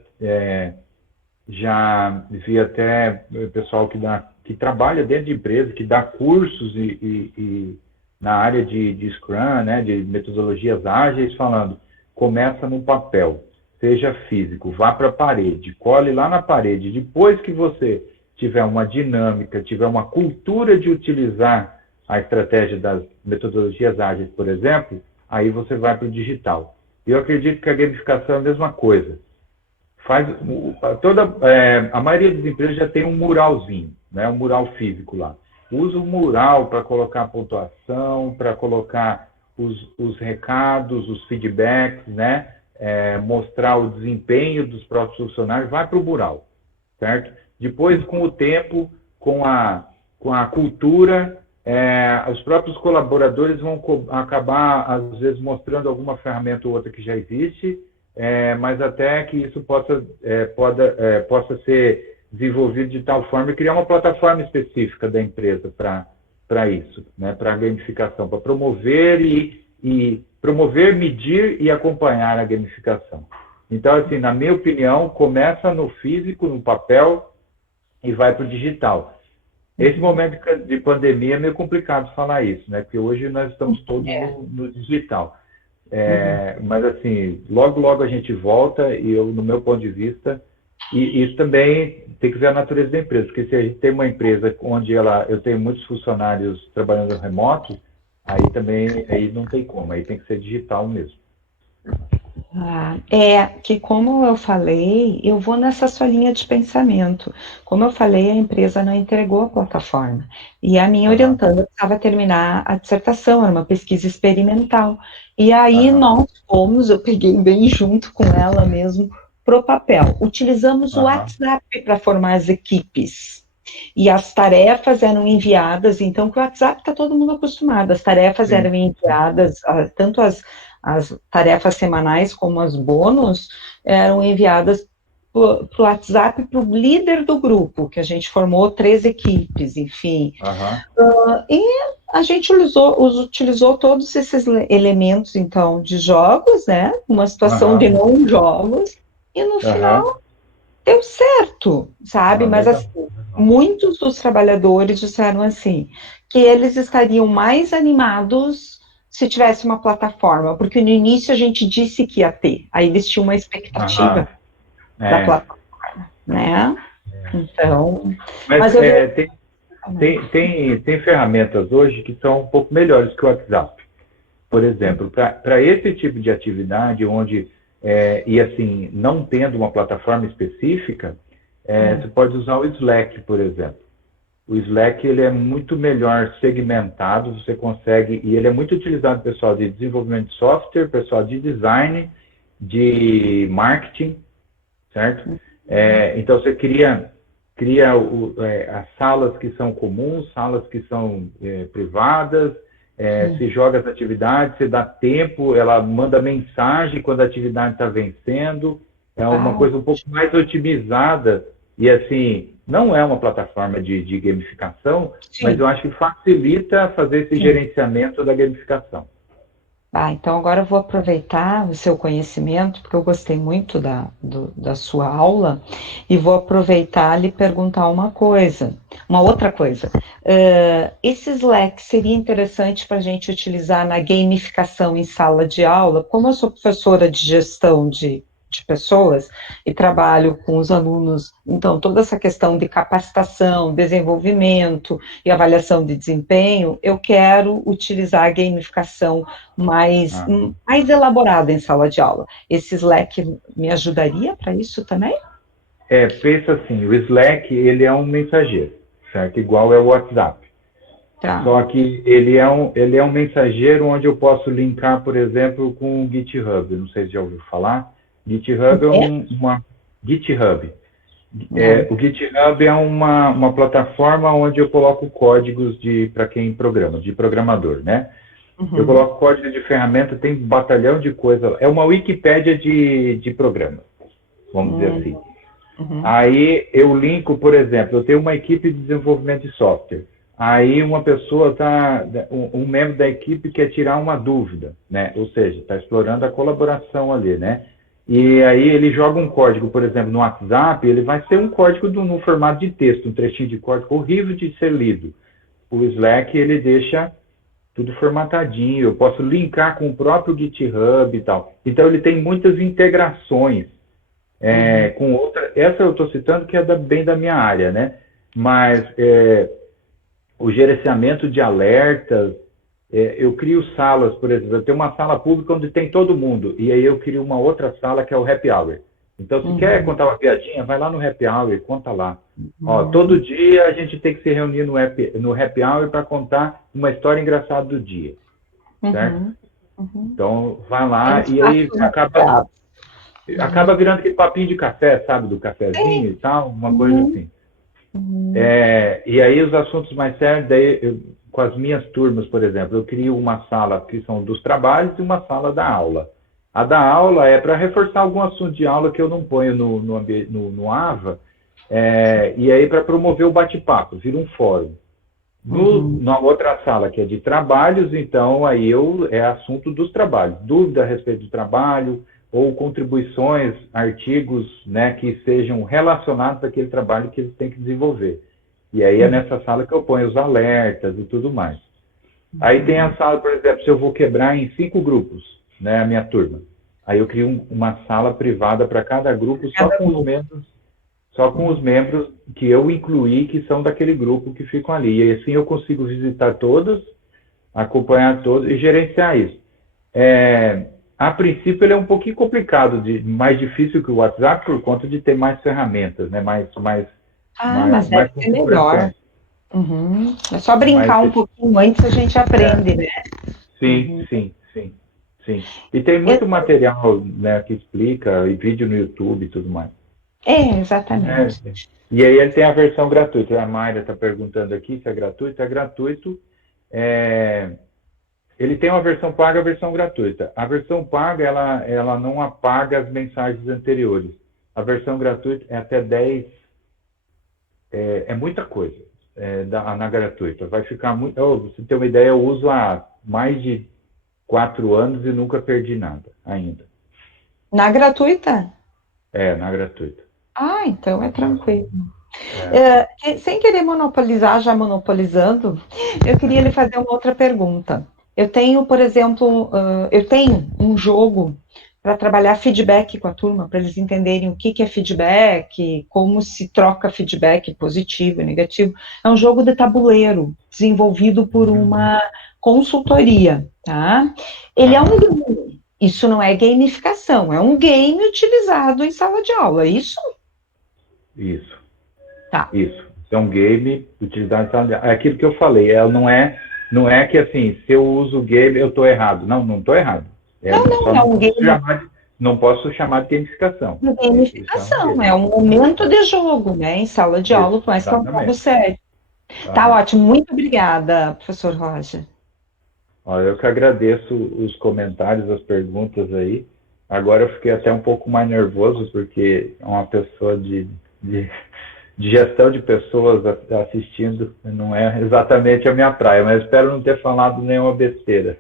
vi até o pessoal que trabalha dentro de empresa, que dá cursos na área de Scrum, né, de metodologias ágeis, falando, começa no papel, seja físico, vá para a parede, cole lá na parede, depois que você tiver uma dinâmica, tiver uma cultura de utilizar a estratégia das metodologias ágeis, por exemplo, aí você vai para o digital. Eu acredito que a gamificação é a mesma coisa. A maioria das empresas já tem um muralzinho, né, um mural físico lá. Usa o mural para colocar a pontuação, para colocar os recados, os feedbacks, né, mostrar o desempenho dos próprios funcionários, vai para o mural, certo? Depois, com o tempo, com a cultura, os próprios colaboradores vão acabar, às vezes, mostrando alguma ferramenta ou outra que já existe, mas até que isso possa ser desenvolvido de tal forma e criar uma plataforma específica da empresa para isso, né, para a gamificação, para promover promover, medir e acompanhar a gamificação. Então, assim, na minha opinião, começa no físico, no papel, e vai para o digital. Esse momento de pandemia é meio complicado falar isso, né? Porque hoje nós estamos todos no digital. Mas, assim, logo a gente volta, e no meu ponto de vista, e isso também tem que ver a natureza da empresa, porque se a gente tem uma empresa onde eu tenho muitos funcionários trabalhando remoto, aí não tem como, aí tem que ser digital mesmo. Que como eu falei, eu vou nessa sua linha de pensamento. Como eu falei, a empresa não entregou a plataforma. E a minha orientanda precisava terminar a dissertação, era uma pesquisa experimental. E aí eu peguei bem junto com ela mesmo, pro papel. Utilizamos o WhatsApp para formar as equipes. E as tarefas eram enviadas, então, com o WhatsApp está todo mundo acostumado, as tarefas eram enviadas, tanto as tarefas semanais como as bônus eram enviadas para o WhatsApp para o líder do grupo, que a gente formou 3 equipes, enfim. E a gente utilizou todos esses elementos, então, de jogos, né? Uma situação de não jogos, e no final deu certo, sabe? Mas assim, muitos dos trabalhadores disseram assim, que eles estariam mais animados se tivesse uma plataforma, porque no início a gente disse que ia ter, aí eles tinham uma expectativa da plataforma, né? Então... Mas tem ferramentas hoje que são um pouco melhores que o WhatsApp. Por exemplo, para esse tipo de atividade, onde, e assim, não tendo uma plataforma específica, você pode usar o Slack, por exemplo. O Slack, ele é muito melhor segmentado, você consegue, e ele é muito utilizado, pessoal de desenvolvimento de software, pessoal de design, de marketing, certo? Então, você cria as salas que são comuns, salas que são privadas, se joga as atividades, você dá tempo, ela manda mensagem quando a atividade está vencendo, é uma coisa um pouco mais otimizada, e assim, não é uma plataforma de gamificação, mas eu acho que facilita fazer esse gerenciamento da gamificação. Ah, então agora eu vou aproveitar o seu conhecimento, porque eu gostei muito da sua aula, e vou aproveitar e lhe perguntar uma outra coisa. Esse Slack seria interessante para a gente utilizar na gamificação em sala de aula? Como eu sou professora de gestão de pessoas e trabalho com os alunos, então toda essa questão de capacitação, desenvolvimento e avaliação de desempenho, eu quero utilizar a gamificação mais, Ah. mais elaborada em sala de aula. Esse Slack me ajudaria para isso também? Pensa assim, o Slack, ele é um mensageiro, certo? Igual é o WhatsApp. Tá. Só que ele é um mensageiro onde eu posso linkar, por exemplo, com o GitHub. Não sei se já ouviu falar. GitHub é É? uma... GitHub. Não. O GitHub é uma plataforma onde eu coloco códigos para quem programa, de programador, né? Eu Uhum. coloco código de ferramenta, tem um batalhão de coisa. É uma Wikipédia de programas, vamos dizer assim. Uhum. Aí eu linko, por exemplo, eu tenho uma equipe de desenvolvimento de software. Aí uma pessoa um membro da equipe quer tirar uma dúvida, né? Ou seja, está explorando a colaboração ali, né? E aí ele joga um código, por exemplo, no WhatsApp, ele vai ser um código no formato de texto, um trechinho de código horrível de ser lido. O Slack, ele deixa tudo formatadinho, eu posso linkar com o próprio GitHub e tal. Então ele tem muitas integrações Uhum. com outra. Essa eu estou citando que é bem da minha área, né? Mas o gerenciamento de alertas, eu crio salas, por exemplo, eu tenho uma sala pública onde tem todo mundo, e aí eu crio uma outra sala que é o happy hour. Então, se quer Uhum. contar uma piadinha, vai lá no happy hour e conta lá. Ó, todo Uhum. dia a gente tem que se reunir no happy hour para contar uma história engraçada do dia, certo? Uhum. Uhum. Então, vai Tem lá e aí espaços apropriados. acaba Uhum. virando aquele papinho de café, sabe? Do cafezinho e tal, uma coisa Uhum. assim. Uhum. E aí os assuntos mais sérios, daí com as minhas turmas, por exemplo, eu crio uma sala que são dos trabalhos e uma sala da aula. A da aula é para reforçar algum assunto de aula que eu não ponho no AVA, e aí para promover o bate-papo, vira um fórum. Uhum. Na outra sala, que é de trabalhos, então aí é assunto dos trabalhos. Dúvida a respeito do trabalho, ou contribuições, artigos, né, que sejam relacionados àquele trabalho que eles têm que desenvolver. E aí é Uhum. nessa sala que eu ponho os alertas e tudo mais. Aí tem a Uhum. sala, por exemplo, se eu vou quebrar em 5 grupos, né, a minha turma. Aí eu crio uma sala privada para cada grupo, Cada grupo. só com os Uhum. membros que eu incluí, que são daquele grupo que ficam ali. E assim eu consigo visitar todos, acompanhar todos e gerenciar isso. A princípio ele é um pouquinho complicado, mais difícil que o WhatsApp por conta de ter mais ferramentas, né? Ah, mas deve Mais ser melhor. configurações. Uhum. É só Mas brincar um pouquinho antes a gente é, aprende, né? sim, Uhum. sim, sim, sim. E tem muito material, né, que explica, e vídeo no YouTube e tudo mais. Exatamente. É. E aí ele tem a versão gratuita. A Mayra está perguntando aqui se é gratuito. É gratuito. É, Ele tem uma versão paga e a versão gratuita. A versão paga, ela não apaga as mensagens anteriores. A versão gratuita é até 10. É muita coisa na gratuita. Vai ficar muito. Você tem uma ideia, eu uso há mais de 4 anos e nunca perdi nada ainda. Na gratuita? Na gratuita. Ah, então é tranquilo. É. Sem querer monopolizar, já monopolizando, eu queria lhe fazer uma outra pergunta. Eu tenho, por exemplo, eu tenho um jogo para trabalhar feedback com a turma, para eles entenderem o que é feedback, como se troca feedback positivo e negativo. É um jogo de tabuleiro, desenvolvido por Uhum. uma consultoria, tá? Ele é um Aham. game. Isso não é gamificação, é um game utilizado em sala de aula, é isso? Isso. Tá. Isso. É um game utilizado em sala de aula. É aquilo que eu falei. Não é que assim, se eu uso o game, eu estou errado. Não, não estou errado. Não, Só não, é não um posso game não posso chamar de gamificação. de Isso é um gamificação, game. é um momento de jogo, né, em sala de Isso, aula, mas que é um jogo exatamente. sério. Tá Aham. ótimo, muito obrigada, professor Roger. Olha, eu que agradeço os comentários, as perguntas aí. Agora eu fiquei até um pouco mais nervoso, porque é uma pessoa de, de gestão de pessoas assistindo não é exatamente a minha praia, mas espero não ter falado nenhuma besteira.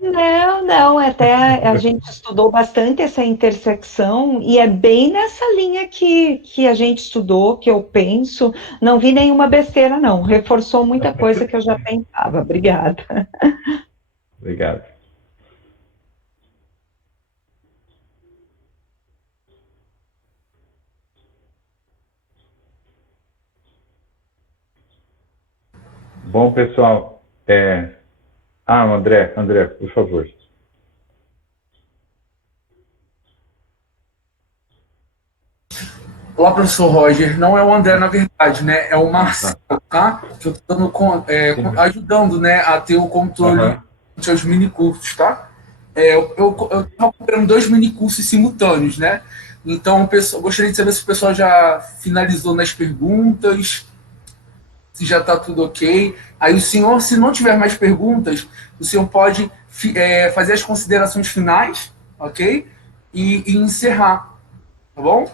Não, não, até a gente estudou bastante essa intersecção e é bem nessa linha que a gente estudou, que eu penso. Não vi nenhuma besteira, não. Reforçou muita coisa que eu já pensava. Obrigada. Obrigado. Bom, pessoal, André, por favor. Olá, professor Roger. Não é o André, na verdade, né? É o Marcelo, tá? Que eu estou ajudando, né, a ter o controle dos seus minicursos, tá? Eu estou comprando 2 minicursos simultâneos, né? Então, gostaria de saber se o pessoal já finalizou nas perguntas, se já está tudo ok. Aí o senhor, se não tiver mais perguntas, o senhor pode fazer as considerações finais, ok? E encerrar, tá bom?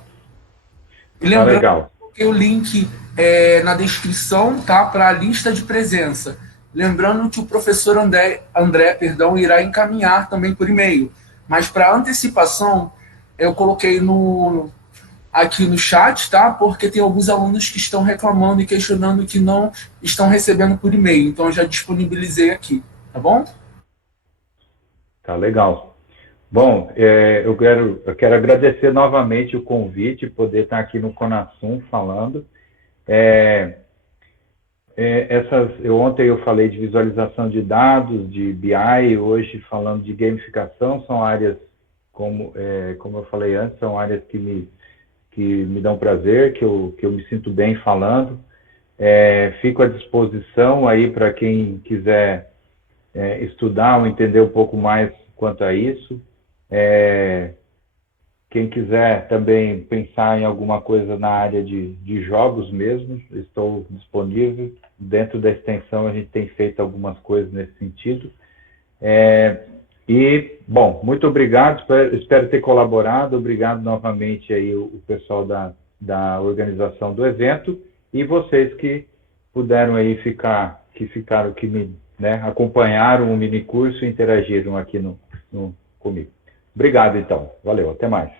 E lembrando, legal. que o link na descrição, tá? Para a lista de presença. Lembrando que o professor André, irá encaminhar também por e-mail. Mas para antecipação, eu coloquei aqui no chat, tá? Porque tem alguns alunos que estão reclamando e questionando que não estão recebendo por e-mail. Então eu já disponibilizei aqui, tá bom? Tá legal. Bom, eu quero agradecer novamente o convite, poder estar aqui no Conasum falando. Ontem eu falei de visualização de dados, de BI, hoje falando de gamificação, são áreas, como eu falei antes, são áreas que me dão prazer, que eu me sinto bem falando. Fico à disposição aí para quem quiser estudar ou entender um pouco mais quanto a isso. Quem quiser também pensar em alguma coisa na área de jogos mesmo, estou disponível. Dentro da extensão a gente tem feito algumas coisas nesse sentido. Bom, muito obrigado, espero ter colaborado. Obrigado novamente aí o pessoal da organização do evento e vocês que puderam aí acompanharam o minicurso e interagiram aqui comigo. Obrigado, então. Valeu, até mais.